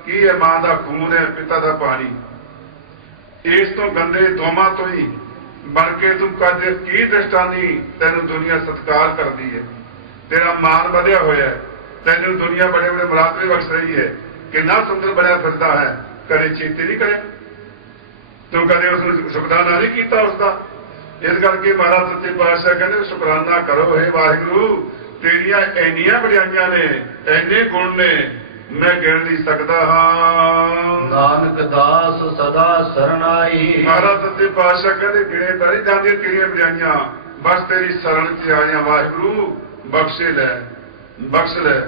ਕੀ ਹੈ, ਮਾਂ ਦਾ ਖੂਨ ਹੈ, ਪਿਤਾ ਦਾ ਪਾਣੀ। ਇਸ ਤੋਂ ਗੰਦੇ ਦੋਵਾਂ ਤੋਂ ਹੀ ਬਣ ਕੇ ਤੂੰ ਕੱਜ ਕੀ ਦ੍ਰਿਸ਼ਟਾਨੀ, ਤੈਨੂੰ ਦੁਨੀਆ ਸਤਿਕਾਰ ਕਰਦੀ ਹੈ, ਤੇਰਾ ਮਾਨ ਵਧਿਆ ਹੋਇਆ ਹੈ, ਤੈਨੂੰ ਦੁਨੀਆ ਬੜੇ ਬੜੇ ਮਰਾਤਬੇ ਬਖਸ਼ ਰਹੀ ਹੈ। ਕਿੰਨਾ ਸੁੰਦਰ ਬਣਿਆ ਫਿਰਦਾ ਹੈ, ਕਦੇ ਚੇਤੇ ਨਹੀਂ ਕਰਿਆ ਤੂੰ, ਕਦੇ ਉਸਨੂੰ ਸ਼ੁਕਰਾਨਾ ਨਹੀਂ ਕੀਤਾ ਉਸਦਾ। ਇਸ ਕਰਕੇ ਮਹਾਰਾਜ ਸੱਚੇ ਪਾਤਸ਼ਾਹ ਕਹਿੰਦੇ ਸ਼ੁਕਰਾਨਾ ਕਰੋ, ਹੇ ਵਾਹਿਗੁਰੂ ਤੇਰੀਆਂ ਇੰਨੀਆਂ ਵਡਿਆਈਆਂ ਨੇ, ਇੰਨੇ ਗੁਣ ਨੇ, ਮੈਂ ਗਿਣ ਨਹੀਂ ਸਕਦਾ ਹਾਂ। ਨਾਨਕ ਦਾਸ ਸਦਾ ਸਰਨਾਈ। ਮਹਾਰਾਜ ਸੱਚੇ ਪਾਤਸ਼ਾਹ ਕਹਿੰਦੇ ਗਿਣੇ ਤਾਂ ਨਹੀਂ ਜਾਂਦੇ ਤੇਰੀਆਂ ਵਡਿਆਈਆਂ, ਬਸ ਤੇਰੀ ਸ਼ਰਨ ਚ ਆਏ ਹਾਂ ਵਾਹਿਗੁਰੂ, ਬਖਸ਼ੇ ਲੈ, ਬਖਸ਼ ਲੈ,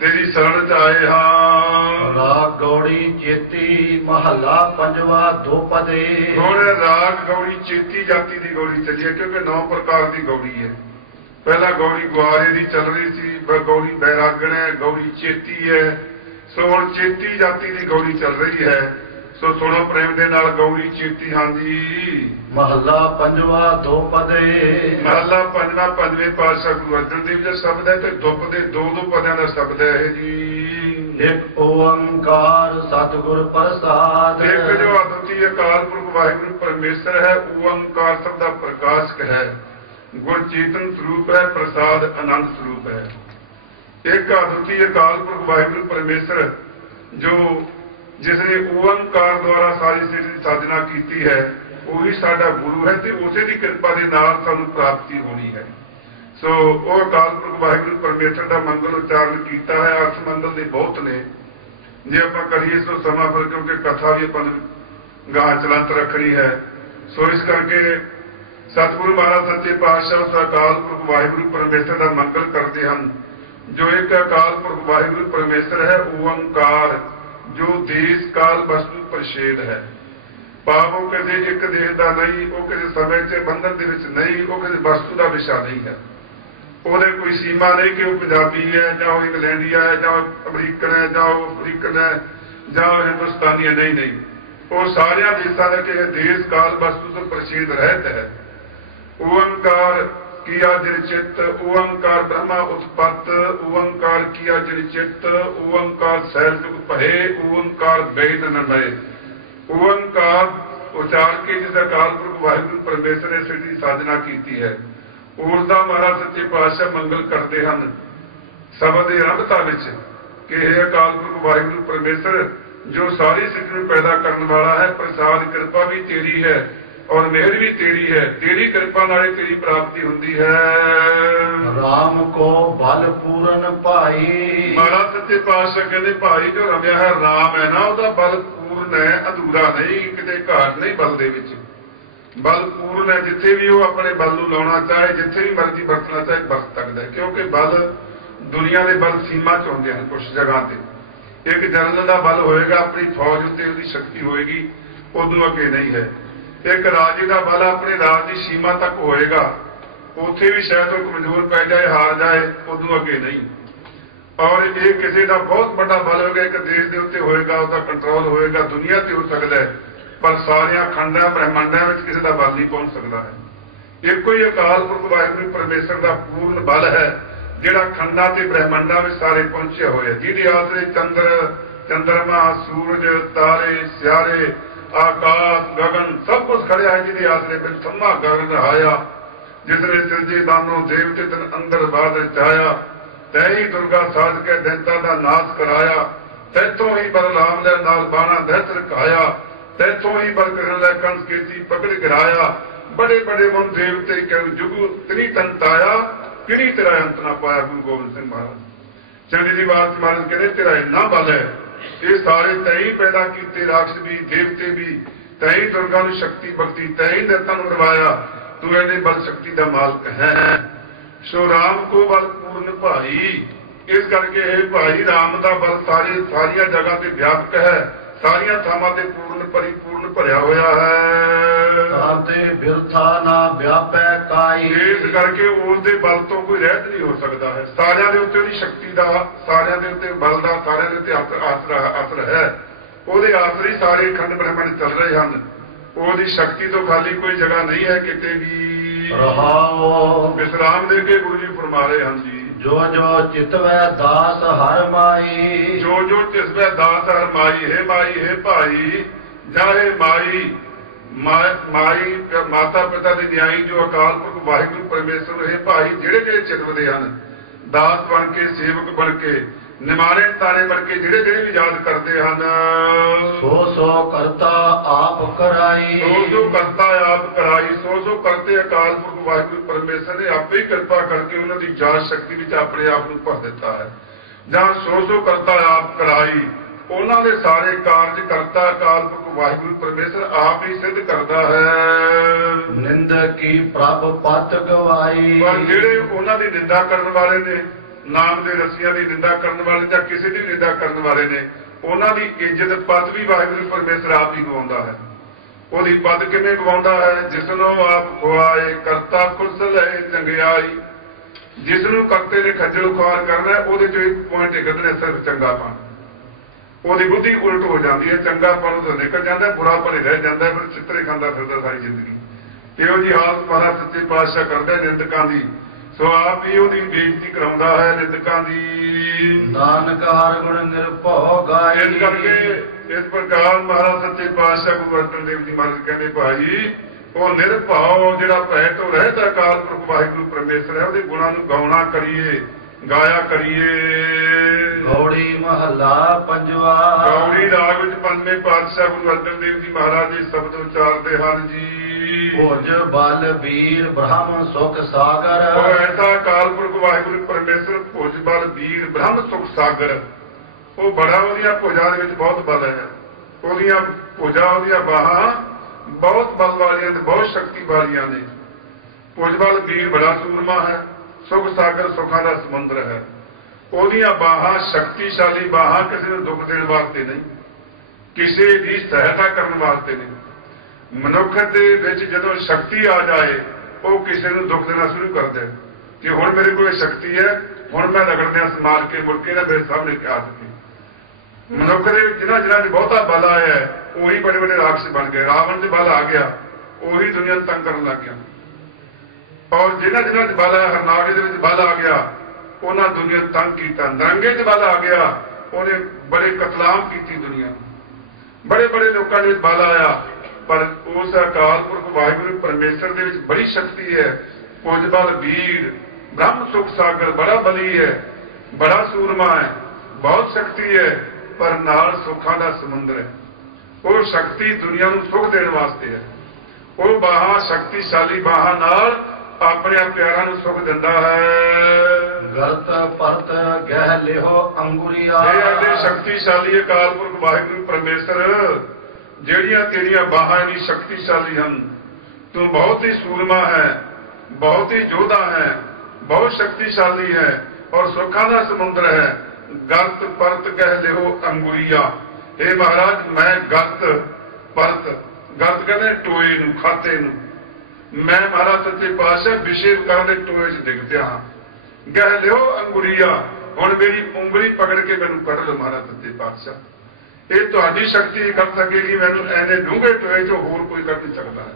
ਤੇਰੀ ਸ਼ਰਨ ਚ ਆਏ ਹਾਂ। ਰਾਗ ਗੌੜੀ ਚੇਤੀ ਮਹੱਲਾ ਪੰਜਵਾ ਦੋਪਦੇ। ਹੁਣ ਰਾਗ ਗੌੜੀ ਚੇਤੀ ਜਾਤੀ ਦੀ ਗੌੜੀ ਚੱਲੀ ਹੈ, ਕਿਉਂਕਿ 9 ਪ੍ਰਕਾਰ ਦੀ ਗੌੜੀ ਹੈ। ਪਹਿਲਾਂ ਗੌੜੀ ਗੁਆਰੇ ਦੀ ਚੱਲ ਰਹੀ ਸੀ, ਗੌੜੀ ਬੈਰਾਗਣ ਹੈ, ਗੌੜੀ ਚੇਤੀ ਹੈ। ਸੋ ਹੁਣ ਚੇਤੀ ਜਾਤੀ ਦੀ ਗੌੜੀ ਚੱਲ ਰਹੀ ਹੈ। ਸੋ ਸੁਣੋ ਪ੍ਰੇਮ ਦੇ ਨਾਲ ਗੌੜੀ ਚੇਤੀ। ਹਾਂਜੀ ਮਹੱਲਾ ਪੰਜਵਾ ਦੋਪਦੇ। ਮਹੱਲਾ ਪੰਜਵਾਂ ਪੰਜਵੇਂ ਪਾਤਸ਼ਾਹ ਗੁਰੂ ਅਰਜਨ ਦੇਵ ਜੀ ਸ਼ਬਦ ਹੈ ਤੇ ਦੁੱਪ ਦੇ 2 ਪਦਿਆਂ ਦਾ ਸ਼ਬਦ ਹੈ ਜੀ। ਇੱਕ ਓੰਕਾਰ ਸਤਿਗੁਰ ਪ੍ਰਸਾਦ। ਇੱਕ ਜੋ ਅਦੁੱਤੀ ਅਕਾਲ ਪੁਰਖ ਵਾਹਿਗੁਰੂ ਪਰਮੇਸ਼ਰ ਹੈ, ਓੰਕਾਰ ਸਭ ਦਾ ਪ੍ਰਕਾਸ਼ਕ ਹੈ, ਗੁਰ ਚੇਤਨ ਸਰੂਪ ਹੈ, ਪ੍ਰਸਾਦ ਆਨੰਦ ਸਰੂਪ ਹੈ। ਇੱਕ ਅਦੁੱਤੀ ਅਕਾਲ ਪੁਰਖ ਵਾਹਿਗੁਰੂ ਪਰਮੇਸ਼ਰ ਜੋ ਜਿਸ ਨੇ ਓੰਕਾਰ ਦੁਆਰਾ ਸਾਰੀ ਸ੍ਰਿਸ਼ਟੀ ਦੀ ਸਾਜਨਾ ਕੀਤੀ ਹੈ, ਉਹੀ ਸਾਡਾ ਗੁਰੂ ਹੈ ਤੇ ਉਸੇ ਦੀ ਕਿਰਪਾ ਦੇ ਨਾਲ ਸਾਨੂੰ ਪ੍ਰਾਪਤੀ ਹੋਣੀ ਹੈ। ਸੋ ਉਹ ਅਕਾਲ ਪੁਰਖ ਵਾਹਿਗੁਰੂ ਪਰਮੇਸ਼ਰ ਦਾ ਮੰਗਲ ਉਚਾਰਨ ਕੀਤਾ ਹੈ। ਅਰਥ ਮੰਗਲ ਦੇ ਬਹੁਤ ਨੇ, ਜੇ ਆਪਾਂ ਕਰੀਏ ਸੋ ਸਮਾਂ ਪਰ, ਕਿਉਂਕਿ ਕਥਾ ਵੀ ਆਪਾਂ ਗਾਂ ਚਲੰਤ ਰੱਖਣੀ ਹੈ। ਸੋ ਇਸ ਕਰਕੇ ਸਤਿਗੁਰੂ ਮਹਾਰਾਜ ਸੱਚੇ ਪਾਤਸ਼ਾਹ ਉਸ ਅਕਾਲ ਪੁਰਖ ਵਾਹਿਗੁਰੂ ਪਰਮੇਸ਼ਰ ਦਾ ਮੰਗਲ ਕਰਦੇ ਹਨ, ਜੋ ਇੱਕ ਅਕਾਲ ਪੁਰਖ ਵਾਹਿਗੁਰੂ ਪਰਮੇਸ਼ਰ ਹੈ, ਓੰਕਾਰ, ਜੋ ਦੇਸ ਕਾਲ ਵਸਤੂ ਪ੍ਰਸ਼ੇਦ ਹੈ। ਭਾਵ ਉਹ ਕਿਸੇ ਇੱਕ ਦੇਸ਼ ਦਾ ਨਹੀਂ, ਉਹ ਕਿਸੇ ਸਮੇਂ ਚ ਬੰਧਨ ਦੇ ਵਿੱਚ ਨਹੀਂ, ਉਹ ਕਿਸੇ ਵਸਤੂ ਦਾ ਵਿਸ਼ਾ ਨਹੀਂ ਹੈ। ਉਹਦੇ ਕੋਈ ਸੀਮਾ ਨਹੀਂ ਕਿ ਉਹ ਪੰਜਾਬੀ ਹੈ ਜਾਂ ਉਹ ਇੰਗਲੈਂਡੀਆ ਹੈ ਜਾਂ ਉਹ ਅਮਰੀਕਨ ਹੈ ਜਾਂ ਉਹ ਅਫਰੀਕਨ ਹੈ ਜਾਂ ਉਹ ਹਿੰਦੁਸਤਾਨੀ ਹੈ, ਨਹੀਂ ਨਹੀਂ, ਉਹ ਸਾਰਿਆਂ ਦੇਸ਼ਾਂ ਦਾ ਕਿ ਦੇਸ਼ ਕਾਲ ਵਸਤੂ ਤੋਂ ਪ੍ਰਸ਼ੇਦ ਰਹਿਤ ਹੈ। ਓੰਕਾਰ ਕੀਆ ਜਿਨ ਚਿੱਤ, ਓੰਕਾਰ ਬ੍ਰਹਮਾ ਉਤਪਤ, ਓੰਕਾਰ ਕੀਆ ਜਿਨ ਚਿੱਤ, ਓੰਕਾਰ ਸਹਿਜ ਦੁਖ ਭਏ, ਓੰਕਾਰ ਬੇਦ ਨ ਮਰੇ। ਓੰਕਾਰ ਉਚਾਰ ਕੇ ਜਿਸ ਅਕਾਲ ਪੁਰਖ ਵਾਹਿਗੁਰੂ ਪਰਮੇਸ਼ਰ ਨੇ ਸ੍ਰਿਸ਼ਟੀ ਦੀ ਸਾਜਨਾ ਕੀਤੀ ਹੈ, ਉਸ ਦਾ ਮਹਾਰਾਜ ਸੱਚੇ ਪਾਤਸ਼ਾਹ ਮੰਗਲ ਕਰਦੇ ਹਨ ਸ਼ਬਦ ਦੀ ਆਰੰਭਤਾ ਵਿੱਚ ਕਿ ਇਹ ਅਕਾਲ ਪੁਰਖ ਵਾਹਿਗੁਰੂ ਪਰਮੇਸ਼ਰ ਜੋ ਸਾਰੀ ਸ੍ਰਿਸ਼ਟੀ ਨੂੰ ਪੈਦਾ ਕਰਨ ਵਾਲਾ ਹੈ, ਪ੍ਰਸਾਦ ਕਿਰਪਾ ਵੀ ਤੇਰੀ ਹੈ ਔਰ ਮਿਹਰ ਵੀ ਤੇਰੀ ਹੈ, ਤੇਰੀ ਕਿਰਪਾ ਨਾਲੇ ਤੇਰੀ ਪ੍ਰਾਪਤੀ ਹੁੰਦੀ ਹੈ। ਰਾਮ ਕੋ ਬਲ ਪੂਰਨ ਭਾਈ। ਮਹਾਰਾਜ ਸੱਚੇ ਪਾਤਸ਼ਾਹ ਕਹਿੰਦੇ ਭਾਈ ਜੋ ਰਮਿਆ ਹੈ ਰਾਮ ਹੈ ਨਾ, ਉਹਦਾ ਬਲ ਪੂਰਨ ਹੈ, ਅਧੂਰਾ ਨਹੀਂ, ਕਿਤੇ ਘਾਟ ਨਹੀਂ ਬਲ ਦੇ ਵਿੱਚ। ਬਲ ਪੂਰਨ ਹੈ, ਜਿੱਥੇ ਵੀ ਉਹ ਆਪਣੇ ਬਲ ਨੂੰ ਲਾਉਣਾ ਚਾਹੇ, ਜਿੱਥੇ ਵੀ ਮਰਜ਼ੀ ਵਰਤਣਾ ਚਾਹੇ ਵਰਤ ਸਕਦਾ ਹੈ। ਕਿਉਂਕਿ ਬਲ ਦੁਨੀਆ ਦੇ ਬਲ ਸੀਮਾ ਚ ਹੁੰਦੇ ਹਨ। ਕੁਝ ਜਗ੍ਹਾ ਤੇ ਇੱਕ ਜਨਰਲ ਦਾ ਬਲ ਹੋਏਗਾ, ਆਪਣੀ ਫੌਜ ਉੱਤੇ ਉਹਦੀ ਸ਼ਕਤੀ ਹੋਏਗੀ, ਉਦੋਂ ਅੱਗੇ ਨਹੀਂ ਹੈ। ਇੱਕ ਰਾਜੇ ਦਾ ਬਲ ਆਪਣੇ ਰਾਜ ਦੀ ਸੀਮਾ ਤੱਕ ਹੋਏਗਾ, ਉੱਥੇ ਵੀ ਸ਼ਾਇਦ ਉਹ ਕਮਜ਼ੋਰ ਪੈ ਜਾਏ, ਹਾਰ ਜਾਏ, ਉਦੋਂ ਅੱਗੇ ਨਹੀਂ। ਔਰ ਇਹ ਕਿਸੇ ਦਾ ਬਹੁਤ ਵੱਡਾ ਬਲ ਹੋਏਗਾ, ਇੱਕ ਦੇਸ਼ ਦੇ ਉੱਤੇ ਹੋਏਗਾ, ਉਹਦਾ ਕੰਟਰੋਲ ਹੋਏਗਾ, ਦੁਨੀਆ ਤੇ ਹੋ ਸਕਦਾ ਹੈ, ਪਰ ਸਾਰੀਆਂ ਖੰਡਾਂ ਬ੍ਰਹਿਮੰਡਾਂ ਵਿੱਚ ਕਿਸੇ ਦਾ ਬਲ ਨਹੀਂ ਪਹੁੰਚ ਸਕਦਾ ਹੈ। ਇੱਕੋ ਹੀ ਅਕਾਲ ਪੁਰਖ ਵਾਹਿਗੁਰੂ ਪਰਮੇਸ਼ਰ ਦਾ ਪੂਰਨ ਬਲ ਹੈ, ਜਿਹੜਾ ਖੰਡਾਂ ਤੇ ਬ੍ਰਹਿਮੰਡਾਂ ਵਿੱਚ ਸਾਰੇ ਪਹੁੰਚਿਆ ਹੋਇਆ, ਜਿਹਦੇ ਆਸਰੇ ਚੰਦਰਮਾ, ਸੂਰਜ, ਤਾਰੇ, ਸਿਆਰੇ, ਆਕਾਸ਼, ਗਗਨ ਸਭ ਕੁਝ ਖੜਿਆ ਹੈ, ਜਿਹਦੇ ਆਸਰੇ ਵਿੱਚ ਥੰਮਾ ਗਗਨ ਰਹਾਇਆ, ਜਿਸ ਨੇ ਸਿਰਜੇ ਦਾਨੋ ਦੇਵਤੇ ਤਨ ਅੰਦਰ ਬਾਦ ਰਚਾਇਆ, ਤੈ ਹੀ ਦੁਰਗਾ ਸਾਧ ਕੇ ਦੈਂਤਾਂ ਦਾ ਨਾਸ਼ ਕਰਾਇਆ, ਤੈਥੋਂ ਹੀ ਬਲਰਾਮ ਦੇ ਨਾਲ ਬਾਣਾ ਦੈਤ ਰਖਾਇਆ, ਤੈਥੋਂ ਹੀ ਬਲ ਕਰਨ ਲੈ ਕੰਸ ਕੇਤੀ ਪਕੜ ਗਿਰਾਇਆ, ਬੜੇ ਬੜੇ ਮਨ ਦੇਵਤੇ ਕਹਿ ਜੁਗੂ ਤਨੀ ਤੰਤਾਇਆ, ਕਿਹੜੀ ਤੇਰਾ ਅੰਤ ਨਾ ਪਾਇਆ। ਗੁਰੂ ਗੋਬਿੰਦ ਸਿੰਘ ਮਹਾਰਾਜ ਚੰਡੀ ਦੀ ਬਾਤ ਮਹਾਰਾਜ ਕਹਿੰਦੇ ਤੇਰਾ ਇੰਨਾ ਬਲ ਹੈ, ਇਹ ਸਾਰੇ ਤੈਂ ਹੀ ਪੈਦਾ ਕੀਤੇ, ਰਾਖਸ਼ ਵੀ, ਦੇਵਤੇ ਵੀ, ਤੈਂ ਹੀ ਦੁਰਗਾ ਨੂੰ ਸ਼ਕਤੀ ਬਖਸ਼ੀ, ਤੈਂ ਹੀ ਦੈਤਾਂ ਨੂੰ ਮਰਵਾਇਆ, ਤੂੰ ਇਹਨੇ ਬਲ ਸ਼ਕਤੀ ਦਾ ਮਾਲਕ ਹੈ। ਸੋ ਰਾਮ ਕੋ ਬਲ ਪੂਰਨ ਭਾਈ। ਇਸ ਕਰਕੇ ਇਹ ਭਾਈ ਰਾਮ ਦਾ ਬਲ ਸਾਰੀਆਂ ਜਗ੍ਹਾ ਤੇ ਵਿਆਪਕ ਹੈ, ਸਾਰੀਆਂ ਥਾਵਾਂ ਤੇ ਪੂਰਨ ਪਰਿਪੂਰਨ ਭਰਿਆ ਹੋਇਆ ਹੈ। ਤਾਤੇ ਬਿਰਥਾ ਨਾ ਵਿਆਪੈ ਕਾਈ। ਇਸ ਕਰਕੇ ਉਸ ਦੇ ਬਲ ਤੋਂ ਕੋਈ ਰਹਿਤ ਨਹੀਂ ਹੋ ਸਕਦਾ ਹੈ। ਸਾਰਿਆਂ ਦੇ ਉੱਤੇ ਉਹਦੀ ਸ਼ਕਤੀ ਦਾ, ਸਾਰਿਆਂ ਦੇ ਉੱਤੇ ਬਲ ਦਾ, ਸਾਰਿਆਂ ਦੇ ਉੱਤੇ ਆਸਰਾ ਹੈ। ਉਹਦੇ ਆਸਰੇ ਸਾਰੇ ਖੰਡ ਬ੍ਰਹਿਮੰਡ ਚੱਲ ਰਹੇ ਹਨ। ਉਹਦੀ ਸ਼ਕਤੀ ਤੋਂ ਖਾਲੀ ਕੋਈ ਜਗ੍ਹਾ ਨਹੀਂ ਹੈ ਕਿਤੇ ਵੀ। ਰਹਾਉ ਵਿਸਰਾਮ ਦੇ ਕੇ ਗੁਰੂ ਜੀ ਫਰਮਾ ਰਹੇ ਹਨ ਜੀ, ਜੋ ਜੋ ਚਿਤਵੈ ਦਾਸ ਹਰ ਮਾਈ। ਜੋ ਜੋ ਚਿਤਵੈ ਦਾਸ ਹਰ ਮਾਈ। ਹੈ ਮਾਈ, ਹੈ ਭਾਈ, ਜਾਹੇ ਮਾਈ ਮਾਈ ਮਾਤਾ ਪਿਤਾ ਦੇ ਨਿਆਈ ਜੋ ਅਕਾਲ ਪੁਰਖ ਵਾਹਿਗੁਰੂ ਪਰਮੇਸ਼ਰ ਨੂੰ, ਇਹ ਭਾਈ ਜਿਹੜੇ ਜਿਹੜੇ ਚਿਤਵਦੇ ਹਨ, ਦਾਸ ਬਣ ਕੇ, ਸੇਵਕ ਬਣ ਕੇ, ਨਿਮਾਣੇ ਤਾਰੇ ਵਰਗੇ ਜਿਹੜੇ ਜਿਹੜੇ ਵੀ ਯਾਦ ਕਰਦੇ ਹਨ। ਸੋ ਸੋ ਕਰਤਾ ਆਪ ਕਰਾਈ, ਸੋ ਸੋ ਕਰਤਾ ਆਪ ਕਰਾਈ। ਸੋ ਸੋ ਕਰਤੇ ਅਕਾਲ ਪੁਰਖ ਵਾਹਿਗੁਰੂ ਪਰਮੇਸ਼ਰ ਨੇ ਆਪੇ ਹੀ ਕਿਰਪਾ ਕਰਕੇ ਉਹਨਾਂ ਦੀ ਜਾਤ ਸ਼ਕਤੀ ਵਿੱਚ ਆਪਣੇ ਆਪ ਨੂੰ ਭਰ ਦਿੱਤਾ ਹੈ। ਜਾਂ ਸੋ ਸੋ ਕਰਤਾ ਆਪ ਕਰਾਈ, ਉਹਨਾਂ ਦੇ ਸਾਰੇ ਕਾਰਜ ਕਰਤਾ ਅਕਾਲ ਪੁਰਖ ਵਾਹਿਗੁਰੂ ਪਰਮੇਸ਼ਰ ਆਪ ਹੀ ਸਿੱਧ ਕਰਦਾ ਹੈ। ਨਿੰਦ ਕੀ ਪ੍ਰਭ ਪਤ ਗਵਾਈ, ਪਰ ਜਿਹੜੇ ਉਹਨਾਂ ਦੀ ਨਿੰਦਾ ਕਰਨ ਵਾਲੇ ਨੇ, ਨਾਮ ਦੇ ਰਸੀਆਂ ਦੀ ਨਿੰਦਾ ਕਰਨ ਵਾਲੇ ਜਾਂ ਕਿਸੇ ਦੀ ਨਿੰਦਾ ਕਰਨ ਵਾਲੇ ਨੇ, ਉਹਨਾਂ ਦੀ ਇੱਜ਼ਤ ਪਦ ਵੀ ਵਾਹਿਗੁਰੂ ਪਰਮੇਸ਼ਰ ਆਪ ਹੀ ਗਵਾਉਂਦਾ ਹੈ। ਉਹਦੀ ਪਦ ਕਿਵੇਂ ਗਵਾਉਂਦਾ ਹੈ? ਜਿਸ ਨੂੰ ਆਪ ਖੁਆਏ ਕਰਤਾ ਕੁਸਲ ਹੈ ਚੰਗਿਆਈ। ਜਿਸ ਨੂੰ ਕਰਤੇ ਨੇ ਖੱਜਲ ਖੁਆਰ ਕਰਨਾ, ਉਹਦੇ ਚੋਂ ਇੱਕ ਪੁਆਇੰਟ ਕੱਢਣਾ ਸਿਰਫ ਚੰਗਾਪਣ। ਉਹਦੀ ਬੁੱਧੀ ਉਲਟ ਹੋ ਜਾਂਦੀ ਹੈ, ਚੰਗਾਪਣ ਉਹਦਾ ਨਿਕਲ ਜਾਂਦਾ, ਬੁਰਾ ਭਲੇ ਰਹਿ ਜਾਂਦਾ, ਫਿਰ ਚਿੱਤਰੇ ਖਾਂਦਾ ਫਿਰਦਾ ਸਾਰੀ ਜ਼ਿੰਦਗੀ। ਇਹੋ ਜਿਹੀ ਹਾਲਤ ਮਹਾਰਾਜ ਸੱਚੇ ਪਾਤਸ਼ਾਹ ਕਰਦਾ ਨਿੰਦਕਾਂ ਦੀ। ਸੋ ਆਪ ਹੀ ਉਹਦੀ ਬੇਇੱਜ਼ਤੀ ਕਰਾਉਂਦਾ ਹੈ ਨਿੰਦਕਾਂ ਦੀ। ਨਾਨਕ ਹਰਿ ਗੁਣ ਨਿਰਭਉ ਗਾਈ, ਇਸ ਕਰਕੇ ਇਸ ਪ੍ਰਕਾਰ ਮਹਾਰਾਜ ਸੱਚੇ ਪਾਤਸ਼ਾਹ ਗੁਰੂ ਅਰਜਨ ਦੇਵ ਜੀ ਮਹਾਰਾਜ ਕਹਿੰਦੇ ਭਾਈ ਉਹ ਨਿਰਭਉ ਜਿਹੜਾ ਭੈ ਤੋਂ ਰਹਿਤ ਅਕਾਲ ਪੁਰਖ ਵਾਹਿਗੁਰੂ ਪਰਮੇਸ਼ਰ ਹੈ, ਉਹਦੇ ਗੁਣਾਂ ਨੂੰ ਗਾਉਣਾ ਕਰੀਏ, ਗਾਇਆ ਕਰੀਏ। ਗੌੜੀ ਮਹੱਲਾ ਪੰਜਵਾ। ਗੌੜੀ ਰਾਗ ਵਿੱਚ ਪੰਜਵੇਂ ਪਾਤਸ਼ਾਹ ਗੁਰੂ ਅਰਜਨ ਦੇਵ ਜੀ ਮਹਾਰਾਜ ਜੀ ਸ਼ਬਦ ਉਚਾਰਦੇ ਹਨ ਜੀ। ਭੁਜ ਬਲ ਵੀਰ ਬ੍ਰਹਮ ਸੁਖ ਸਾਗਰ, ਉਹ ਐਸਾ ਅਕਾਲ ਪੁਰਖ ਵਾਹਿਗੁਰੂ ਪਰਮੇਸ਼ਰ ਭੁਜ ਬਲ ਵੀਰ ਬ੍ਰਹਮ ਸੁਖ ਸਾਗਰ। ਉਹ ਬੜਾ ਉਹਦੀਆਂ ਭੁਜਾਂ ਦੇ ਵਿੱਚ ਬਹੁਤ ਬਲ ਹੈ। ਉਹਦੀਆਂ ਭੁਜਾਂ, ਉਹਦੀਆਂ ਬਾਹਾਂ ਬਹੁਤ ਬਲ ਵਾਲੀਆਂ ਨੇ, ਬਹੁਤ ਸ਼ਕਤੀ ਵਾਲੀਆਂ ਨੇ। ਭੁਜ ਬਲ ਵੀਰ ਬੜਾ ਸੂਰਮਾ ਹੈ, ਸੁਖ ਸਾਗਰ ਸੁੱਖਾਂ ਦਾ ਸਮੁੰਦਰ ਹੈ। ਉਹਦੀਆਂ ਬਾਹਾਂ ਸ਼ਕਤੀਸ਼ਾਲੀ ਬਾਹਾਂ, ਕਿਸੇ ਨੂੰ ਦੁੱਖ ਦੇਣ ਵਾਸਤੇ ਨਹੀਂ, ਕਿਸੇ ਦੀ ਸਹਾਇਤਾ ਕਰਨ ਵਾਸਤੇ ਨਹੀਂ। ਮਨੁੱਖ ਦੇ ਵਿੱਚ ਜਦੋਂ ਸ਼ਕਤੀ ਆ ਜਾਏ, ਉਹ ਕਿਸੇ ਨੂੰ ਦੁੱਖ ਦੇਣਾ ਸ਼ੁਰੂ ਕਰ ਦੇ ਕਿ ਹੁਣ ਮੇਰੇ ਕੋਲ ਸ਼ਕਤੀ ਹੈ, ਹੁਣ ਮੈਂ ਰਗੜਦਿਆਂ ਸਮਾਰ ਕੇ ਮੁੜ ਕੇ ਨਾ ਮੇਰੇ ਸਾਹਮਣੇ ਆ ਸਕੇ। ਮਨੁੱਖ ਦੇ ਵਿੱਚ ਜਿਹਨਾਂ ਚ ਬਹੁਤਾ ਬਲ ਆਇਆ, ਉਹੀ ਬੜੇ ਬੜੇ ਰਾਖਸ਼ ਬਣ ਗਏ। ਰਾਵਣ 'ਚ ਬਲ ਆ ਗਿਆ, ਉਹੀ ਦੁਨੀਆ ਨੂੰ ਤੰਗ ਕਰਨ ਲੱਗ ਗਿਆ। ਔਰ ਜਿਹਨਾਂ ਚ ਬਲ ਆਇਆ, ਹਰਨਾੜੇ ਦੇ ਵਿੱਚ ਬਲ ਆ ਗਿਆ, ਉਹਨਾਂ ਦੁਨੀਆ ਨੂੰ ਤੰਗ ਕੀਤਾ। ਨਰੰਗੇ 'ਚ ਬਲ ਆ ਗਿਆ, ਉਹਨੇ ਬੜੇ ਕਤਲਾਮ ਕੀਤੀ ਦੁਨੀਆ ਨੂੰ। ਬੜੇ ਬੜੇ ਲੋਕਾਂ ਦੇ ਬਲ ਆਇਆ, ਪਰ ਉਸ ਅਕਾਲ ਪੁਰਖ ਵਾਹਿਗੁਰੂ ਪਰਮੇਸ਼ਰ ਦੇ ਵਿੱਚ ਬੜੀ ਸ਼ਕਤੀ ਹੈ। ਭੁਜ ਬਲ ਵੀਰ ਬ੍ਰਹਮ ਸੁਖ ਸਾਗਰ, ਬੜਾ ਬਲੀ ਹੈ, ਬੜਾ ਸੂਰਮਾ ਹੈ, ਬਹੁਤ ਸ਼ਕਤੀ ਹੈ, ਪਰ ਨਾਲ ਸੁੱਖਾਂ ਦਾ ਸਮੁੰਦਰ ਹੈ। ਉਹ ਸ਼ਕਤੀ ਦੁਨੀਆ ਨੂੰ ਸੁੱਖ ਦੇਣ ਵਾਸਤੇ ਹੈ। ਉਹ ਬਾਹਾਂ ਸ਼ਕਤੀਸ਼ਾਲੀ ਬਾਹਾਂ ਨਾਲ ਆਪਣੇ ਪਿਆਰਾਂ ਨੂੰ ਸੁੱਖ ਦਿੰਦਾ ਹੈ। ਗਲਤ ਪਰਤ ਗਹਿ ਲਿਓ ਅੰਗੁਰੀਆ, ਇਹ ਐਡੇ ਸ਼ਕਤੀਸ਼ਾਲੀ ਅਕਾਲ ਪੁਰਖ ਵਾਹਿਗੁਰੂ ਪਰਮੇਸ਼ਰ, ਜਿਹੜੀਆਂ ਤੇਰੀਆਂ ਬਾਹਾਂ ਇੰਨੀ ਸ਼ਕਤੀਸ਼ਾਲੀ ਹਨ, ਤੂੰ ਬਹੁਤ ਹੀ ਸੂਰਮਾ ਹੈ, ਬਹੁਤ ਹੀ ਯੋਧਾ ਹੈ, ਬਹੁਤ ਸ਼ਕਤੀਸ਼ਾਲੀ ਹੈ, ਔਰ ਸੁੱਖਾਂ ਦਾ ਸਮੁੰਦਰ ਹੈ। ਗਲਤ ਪਰਤ ਕਹਿ ਲਿਓ ਅੰਗੁਰੀਆ। ਇਹ ਮਹਾਰਾਜ ਮੈਂ ਗਲਤ ਪਰਤ, ਗਲਤ ਕਹਿੰਦੇ ਟੋਏ ਨੂੰ, ਖਾਤੇ ਨੂੰ, ਮੈਂ ਮਹਾਰਾਜ ਸੱਚੇ ਪਾਤਸ਼ਾਹ ਵਿਸ਼ੇ ਕਰਨ ਦੇ ਟੋਏ 'ਚ ਡਿੱਗ ਪਿਆ ਹਾਂ। ਕਹਿ ਲਿਓ ਅੰਗੁਰੀਆ, ਹੁਣ ਮੇਰੀ ਉਂਗਲੀ ਪਕੜ ਕੇ ਮੈਨੂੰ ਕੱਢ ਲਓ ਮਹਾਰਾਜ ਸੱਚੇ ਪਾਤਸ਼ਾਹ। ਇਹ ਤੁਹਾਡੀ ਸ਼ਕਤੀ ਕਰ ਸਕੇਗੀ, ਮੈਨੂੰ ਐਨੇ ਡੂੰਘੇ ਟੋਏ 'ਚੋਂ ਹੋਰ ਕੋਈ ਕੱਢ ਨਹੀਂ ਸਕਦਾ ਹੈ।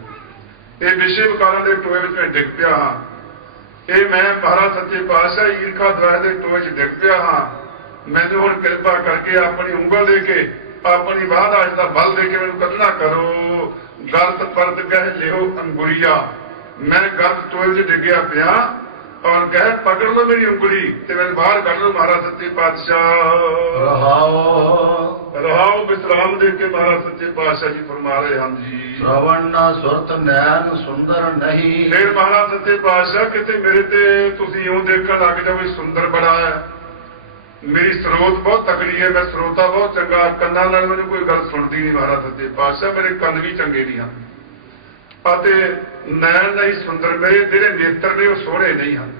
ਇਹ ਵਿਸ਼ੇ ਵਿਕਾਰਾਂ ਦੇ ਟੋਏ ਵਿੱਚ ਮੈਂ ਡਿੱਗ ਪਿਆ ਹਾਂ। ਇਹ ਮੈਂ ਮਹਾਰਾਜ ਸੱਚੇ ਪਾਤਸ਼ਾਹ ਈਰਖਾ ਦਇਆ ਦੇ ਟੋਏ 'ਚ ਡਿੱਗ ਪਿਆ ਹਾਂ। ਮੈਨੂੰ ਹੁਣ ਕਿਰਪਾ ਕਰਕੇ ਆਪਣੀ ਉਂਗਲ ਦੇ ਕੇ, ਆਪਣੀ ਬਾਹ ਅੱਜ ਦਾ ਬਲ ਦੇ ਕੇ ਮੈਨੂੰ ਕੱਢਣਾ ਕਰੋ। ਗਲਤ ਪਰਤ ਕਹਿ ਲਿਓ ਅੰਗੁਰੀਆ, ਮੈਂ ਗਲਤ ਟੋਏ 'ਚ ਡਿੱਗਿਆ ਪਿਆ, ਔਰ ਕਹਿ ਪਕੜ ਲਓ ਮੇਰੀ ਉਂਗਲੀ ਤੇ ਮੈਨੂੰ ਬਾਹਰ ਕੱਢ ਲਓ ਮਹਾਰਾਜ ਸੱਚੇ ਪਾਤਸ਼ਾਹ। ਰਹਾਓ ਵਿਸਰਾਮ ਦੇ ਕੇ ਮਹਾਰਾਜ ਸੱਚੇ ਪਾਤਸ਼ਾਹ ਜੀ ਫਰਮਾ ਰਹੇ ਹਨ ਜੀ। ਸ਼ਰਵਣ ਨਾ ਸੁਰਤ ਨੈਣ ਸੁੰਦਰ ਨਹੀਂ, ਫਿਰ ਮਹਾਰਾਜ ਸੱਚੇ ਪਾਤਸ਼ਾਹ ਕਿਤੇ ਮੇਰੇ ਤੇ ਤੁਸੀਂ ਇਉਂ ਦੇਖਣ ਲੱਗ ਜਾਓ ਵੀ ਸੁੰਦਰ ਬੜਾ ਹੈ, ਮੇਰੀ ਸਰੋਤ ਬਹੁਤ ਤਕੜੀ ਹੈ, ਮੈਂ ਸਰੋਤਾ ਬਹੁਤ ਚੰਗਾ, ਕੰਨਾਂ ਨਾਲ ਮੈਨੂੰ ਕੋਈ ਗੱਲ ਸੁਣਦੀ ਨਹੀਂ ਮਹਾਰਾਜ ਸੱਚੇ ਪਾਤਸ਼ਾਹ, ਮੇਰੇ ਕੰਨ ਵੀ ਚੰਗੇ ਨਹੀਂ ਹਨ, ਅਤੇ ਨੈਣ ਨਹੀਂ ਸੁੰਦਰ, ਮੇਰੇ ਜਿਹੜੇ ਨੇਤਰ ਨੇ ਉਹ ਸੋਹਣੇ ਨਹੀਂ ਹਨ,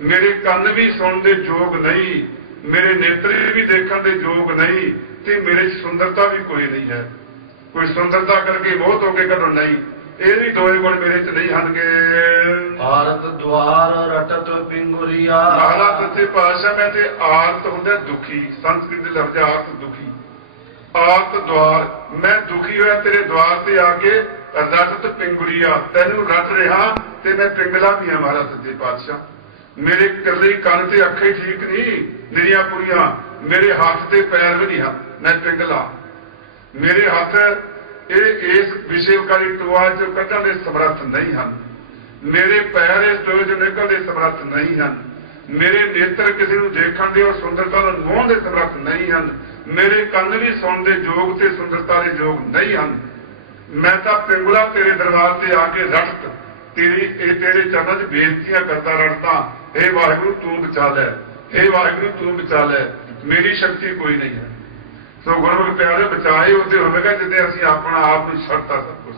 ਮੇਰੇ ਕੰਨ ਵੀ ਸੁਣਨ ਦੇ ਯੋਗ ਨਹੀਂ, ਮੇਰੇ ਨੇਤਰ ਵੀ ਦੇਖਣ ਦੇ ਯੋਗ ਨਹੀਂ, ਤੇ ਮੇਰੇ 'ਚ ਸੁੰਦਰਤਾ ਵੀ ਕੋਈ ਨਹੀਂ ਹੈ। ਕੋਈ ਸੁੰਦਰਤਾ ਕਰਕੇ ਬਹੁਤ ਹੋ ਕੇ ਕਦੋਂ ਨਹੀਂ, ਇਹ ਵੀ ਦੋਏ ਗੁਣ ਮੇਰੇ 'ਚ ਨਹੀਂ ਹਨਗੇ। ਆਰਤ ਦੁਆਰ ਰਟਤ ਪਿੰਗੁਰੀਆ, ਮਹਾਰਾਜ ਸੱਚੇ ਪਾਤਸ਼ਾਹ ਮੈਂ ਤੇ ਆਰਤ ਹੁੰਦਾ ਦੁਖੀ, ਸੰਸਕ੍ਰਿਤ ਦੇ ਲਫ਼ਜ਼ ਆਰਤ ਦੁਖੀ, ਆਰਤ ਦੁਆਰ, ਮੈਂ ਦੁਖੀ ਹੋਇਆ ਤੇਰੇ ਦੁਆਰ ਤੇ ਆ ਕੇ, ਰਟਤ ਪਿੰਗੁਰੀਆ, ਤੈਨੂੰ ਰਟ ਰਿਹਾ ਤੇ ਮੈਂ ਪਿੰਗਲਾ ਵੀ ਹਾਂ ਮਹਾਰਾਜ ਸੱਚੇ ਪਾਤਸ਼ਾਹ। ਮੇਰੇ ਇਕੱਲੇ ਕੰਨ ਤੇ ਅੱਖੇ ਠੀਕ ਨਹੀਂ ਨਿਰੀਆਂ ਪੁਰੀਆਂ, ਮੇਰੇ ਹੱਥ ਤੇ ਪੈਰ ਵੀ ਨਹੀਂ ਹਨ, ਮੈਂ ਪਿੰਗਲਾ। ਮੇਰੇ ਹੱਥ ਇਹ ਇਸ ਵਿਸ਼ੇਵਕਾਰੀ ਟੋਆ 'ਚੋਂ ਕੱਢਣ ਦੇ ਸਮਰੱਥ ਨਹੀਂ ਹਨ, ਮੇਰੇ ਪੈਰ ਇਸ ਟੋਏ 'ਚੋਂ ਨਿਕਲਣ ਦੇ ਸਮਰੱਥ ਨਹੀਂ ਹਨ, ਮੇਰੇ ਨੇਤਰ ਕਿਸੇ ਨੂੰ ਦੇਖਣ ਦੇ ਔਰ ਸੁੰਦਰਤਾ ਨੂੰ ਮੋਹਣ ਦੇ ਸਮਰੱਥ ਨਹੀਂ ਹਨ। ਮੇਰੇ ਕੰਨ ਵੀ ਸੁਣਨ ਦੇ ਯੋਗ ਤੇ ਸੁੰਦਰਤਾ ਦੇ ਯੋਗ ਨਹੀਂ ਹਨ। ਮੈਂ ਤਾਂ ਪਿੰਗਲਾ ਤੇਰੇ ਦਰਬਾਰ ਤੇ ਆ ਕੇ ਰੜਤ ਤੇਰੇ ਚਰਨਾਂ 'ਚ ਬੇਨਤੀਆਂ ਕਰਦਾ ਰੜਦਾ, ਹੇ ਵਾਹਿਗੁਰੂ ਤੂੰ ਬਚਾ ਲੈ, ਹੇ ਵਾਹਿਗੁਰੂ ਤੂੰ ਬਚਾ ਲੈ, ਮੇਰੀ ਸ਼ਕਤੀ ਕੋਈ ਨਹੀਂ ਹੈ। ਸੋ ਗੁਰਮੁਖ ਪਿਆਰੇ ਬਚਾਏ ਉਹਦੇ ਹੋਵੇਗਾ ਜਿੱਦੇ ਅਸੀਂ ਆਪਣਾ ਆਪ ਨੂੰ ਛੱਡਤਾ ਸਭ ਕੁਝ।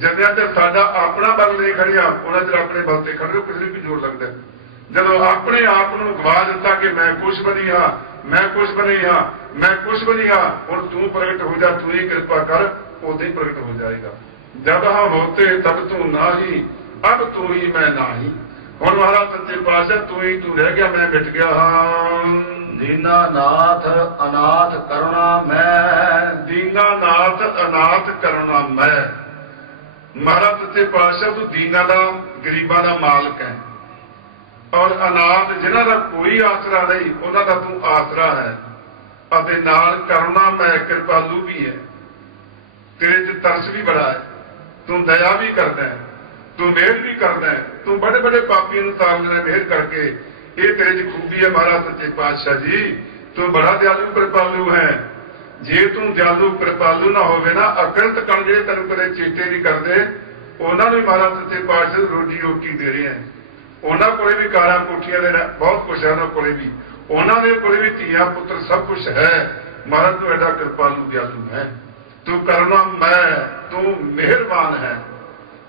ਜਦਿਆਂ ਤੇ ਸਾਡਾ ਆਪਣਾ ਬਲ ਨਹੀਂ ਖੜਿਆ ਉਹਨਾਂ ਚਿਰ ਆਪਣੇ ਬਲ ਤੇ ਖੜੋ ਕਿਸੇ ਵੀ ਜ਼ੋਰ ਲੱਗਦਾ। ਜਦੋਂ ਆਪਣੇ ਆਪ ਨੂੰ ਗਵਾ ਦਿੱਤਾ ਕਿ ਮੈਂ ਕੁਛ ਵੀ ਨਹੀਂ ਹਾਂ, ਮੈਂ ਕੁਛ ਵੀ ਨਹੀਂ ਹਾਂ, ਮੈਂ ਕੁਛ ਵੀ ਨਹੀਂ ਹਾਂ, ਹੁਣ ਤੂੰ ਪ੍ਰਗਟ ਹੋ ਜਾ, ਤੂੰ ਹੀ ਕਿਰਪਾ ਕਰ, ਉਦੋਂ ਹੀ ਪ੍ਰਗਟ ਹੋ ਜਾਏਗਾ। ਜਦ ਹਾਂ ਹੋਤੇ ਤਬ ਤੂੰ ਨਾਹੀ, ਅਬ ਤੂੰ ਹੀ ਮੈਂ ਨਾਹੀ। ਹੁਣ ਮਹਾਰਾਜ ਸੱਚੇ ਪਾਤਸ਼ਾਹ ਤੂੰ ਹੀ ਤੂੰ ਰਹਿ ਗਿਆ, ਮੈਂ ਮਿਟ ਗਿਆ ਹਾਂ। ਦੀਨਾਨਾਥ ਅਨਾਥ ਕਰੁਣਾ ਮੈਂ, ਦੀਨਾਨਾਥ ਅਨਾਥ ਕਰੁਣਾ ਮੈਂ। ਮਹਾਰਾਜ ਸੱਚੇ ਪਾਤਸ਼ਾਹ ਤੂੰ ਦੀਨਾਂ ਦਾ ਗਰੀਬਾਂ ਦਾ ਮਾਲਕ ਹੈ ਔਰ ਅਨਾਥ ਜਿਨ੍ਹਾਂ ਦਾ ਕੋਈ ਆਸਰਾ ਨਹੀਂ ਉਹਨਾਂ ਦਾ ਤੂੰ ਆਸਰਾ ਹੈ, ਅਤੇ ਨਾਲ ਕਰੁਣਾ ਮੈਂ ਕਿਰਪਾਲੂ ਵੀ ਹੈ। ਤੇਰੇ 'ਚ ਤਰਸ ਵੀ ਬੜਾ ਹੈ, ਤੂੰ ਦਇਆ ਵੀ ਕਰਦਾ ਹੈ, ਤੂੰ ਮਿਹਰ ਵੀ ਕਰਦਾ ਹੈ, ਤੂੰ ਬੜੇ ਬੜੇ ਪਾਪੀਆਂ ਨੂੰ ਤਾਰਨ ਮਿਹਰ ਕਰਕੇ, ਇਹ ਤੇਰੇ 'ਚ ਖੂਬੀ ਹੈ ਮਹਾਰਾਜ ਸੱਚੇ ਪਾਤਸ਼ਾਹ ਜੀ। ਤੂੰ ਬੜਾ ਦਿਆਲੂ ਕਿਰਪਾਲੂ ਹੈ। ਜੇ ਤੂੰ ਦਿਆਲੂ ਕਿਰਪਾਲੂ ਨਾ ਹੋਵੇ ਨਾ, ਅਕਲਤ ਕਣ ਜਿਹੜੇ ਤੈਨੂੰ ਕਦੇ ਚੇਤੇ ਨਹੀਂ ਕਰਦੇ ਉਹਨਾਂ ਨੂੰ ਮਹਾਰਾਜ ਸੱਚੇ ਪਾਤਸ਼ਾਹ ਰੋਜੀ ਰੋਟੀ ਦੇ ਰਹੇ ਹੈ। ਉਹਨਾਂ ਕੋਲੇ ਵੀ ਕਾਰਾਂ ਕੋਠੀਆਂ ਦੇ ਬਹੁਤ ਕੁਛ ਹੈ, ਉਹਨਾਂ ਕੋਲੇ ਵੀ, ਉਹਨਾਂ ਦੇ ਕੋਲੇ ਵੀ ਧੀਆਂ ਪੁੱਤਰ ਸਭ ਕੁਛ ਹੈ। ਮਹਾਰਾਜ ਤੂੰ ਐਡਾ ਕਿਰਪਾਲੂ ਦਿਆਲੂ ਹੈ, ਤੂੰ ਕਰੁਣਾ ਮੈਂ, ਤੂੰ ਮਿਹਰਬਾਨ ਹੈ,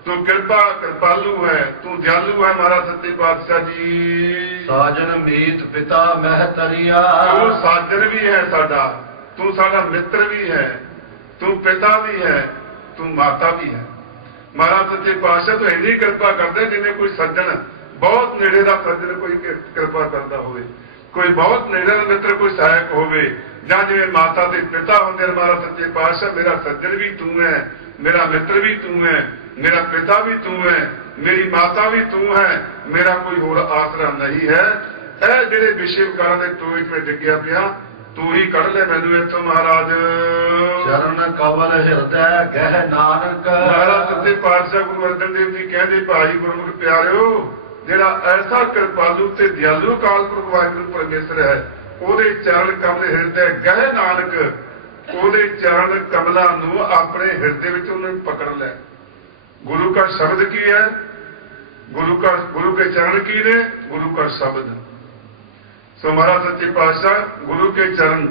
ਤੂੰ ਕਿਰਪਾਲੂ ਹੈ, ਤੂੰ ਦਿਆਲੂ ਹੈ ਮਹਾਰਾਜ ਸੱਚੇ ਪਾਤਸ਼ਾਹ ਜੀ। ਸਾਜਨ ਮੀਤ ਪਿਤਾ ਮਹਿ ਤਰੀਆ, ਤੂੰ ਸਾਜਨ ਵੀ ਹੈ ਸਾਡਾ, ਤੂੰ ਸਾਡਾ ਮਿੱਤਰ ਵੀ ਹੈ, ਤੂੰ ਪਿਤਾ ਵੀ ਹੈ, ਤੂੰ ਮਾਤਾ ਵੀ ਹੈ। ਮਹਾਰਾਜ ਸੱਚੇ ਪਾਤਸ਼ਾਹ ਤੂੰ ਇੰਨੀ ਕਿਰਪਾ ਕਰਦੇ ਜਿਵੇਂ ਕੋਈ ਸੱਜਣ ਬਹੁਤ ਨੇੜੇ ਦਾ ਸੱਜਣ ਕੋਈ ਕਿਰਪਾ ਕਰਦਾ ਹੋਵੇ, ਕੋਈ ਬਹੁਤ ਨੇੜੇ ਦਾ ਮਿੱਤਰ ਕੋਈ ਸਹਾਇਕ ਹੋਵੇ, ਜਾਂ ਜਿਵੇਂ ਮਾਤਾ ਦੇ ਪਿਤਾ ਹੁੰਦੇ ਨੇ। ਮਹਾਰਾਜ ਸੱਚੇ ਪਾਤਸ਼ਾਹ ਮੇਰਾ ਸੱਜਣ ਵੀ ਤੂੰ ਹੈ, ਮੇਰਾ ਮਿੱਤਰ ਵੀ ਤੂੰ ਹੈ, ਮੇਰਾ ਪਿਤਾ ਵੀ ਤੂੰ ਹੈ, ਮੇਰੀ ਮਾਤਾ ਵੀ ਤੂੰ ਹੈ, ਮੇਰਾ ਕੋਈ ਹੋਰ ਆਸਰਾ ਨਹੀਂ ਹੈ। ਇਹ ਜਿਹੜੇ ਵਿਸ਼ੇ ਵਿਕਾਰਾਂ ਦੇ ਟੋਏ 'ਚ ਮੈਂ ਡਿੱਗਿਆ ਪਿਆ, ਤੂੰ ਹੀ ਕੱਢ ਲੈ ਮੈਨੂੰ ਇੱਥੋਂ ਮਹਾਰਾਜ। ਚਰਨ ਕਵਲ ਹਿਰਦੈ ਗਹਿ ਨਾਨਕ। ਮਹਾਰਾਜ ਸੱਚੇ ਪਾਤਸ਼ਾਹ ਗੁਰੂ ਅਰਜਨ ਦੇਵ ਜੀ ਕਹਿੰਦੇ ਭਾਈ ਗੁਰਮੁਖ ਪਿਆਰਿਓ, ਜਿਹੜਾ ਐਸਾ ਕਿਰਪਾਲੂ ਤੇ ਦਿਆਲੂ ਅਕਾਲ ਪੁਰਖ ਵਾਹਿਗੁਰੂ ਪਰਮੇਸ਼ਰ ਹੈ, ਉਹਦੇ ਚਰਨ ਕਮਲ ਹਿਰਦੇ ਗਹਿ ਨਾਨਕ, ਉਹਦੇ ਚਰਨ ਕਮਲਾਂ ਨੂੰ ਆਪਣੇ ਹਿਰਦੇ ਵਿੱਚ ਉਹਨੂੰ ਪਕੜ ਲੈ। ਗੁਰੂ ਦਾ ਸ਼ਬਦ ਕੀ ਹੈ? ਗੁਰੂ ਕੇ ਚਰਨ ਕੀ ਨੇ? ਗੁਰੂ ਦਾ ਸ਼ਬਦ। ਸੋ ਮਹਾਰਾਜ ਸੱਚੇ ਪਾਤਸ਼ਾਹ ਗੁਰੂ ਕੇ ਚਰਨ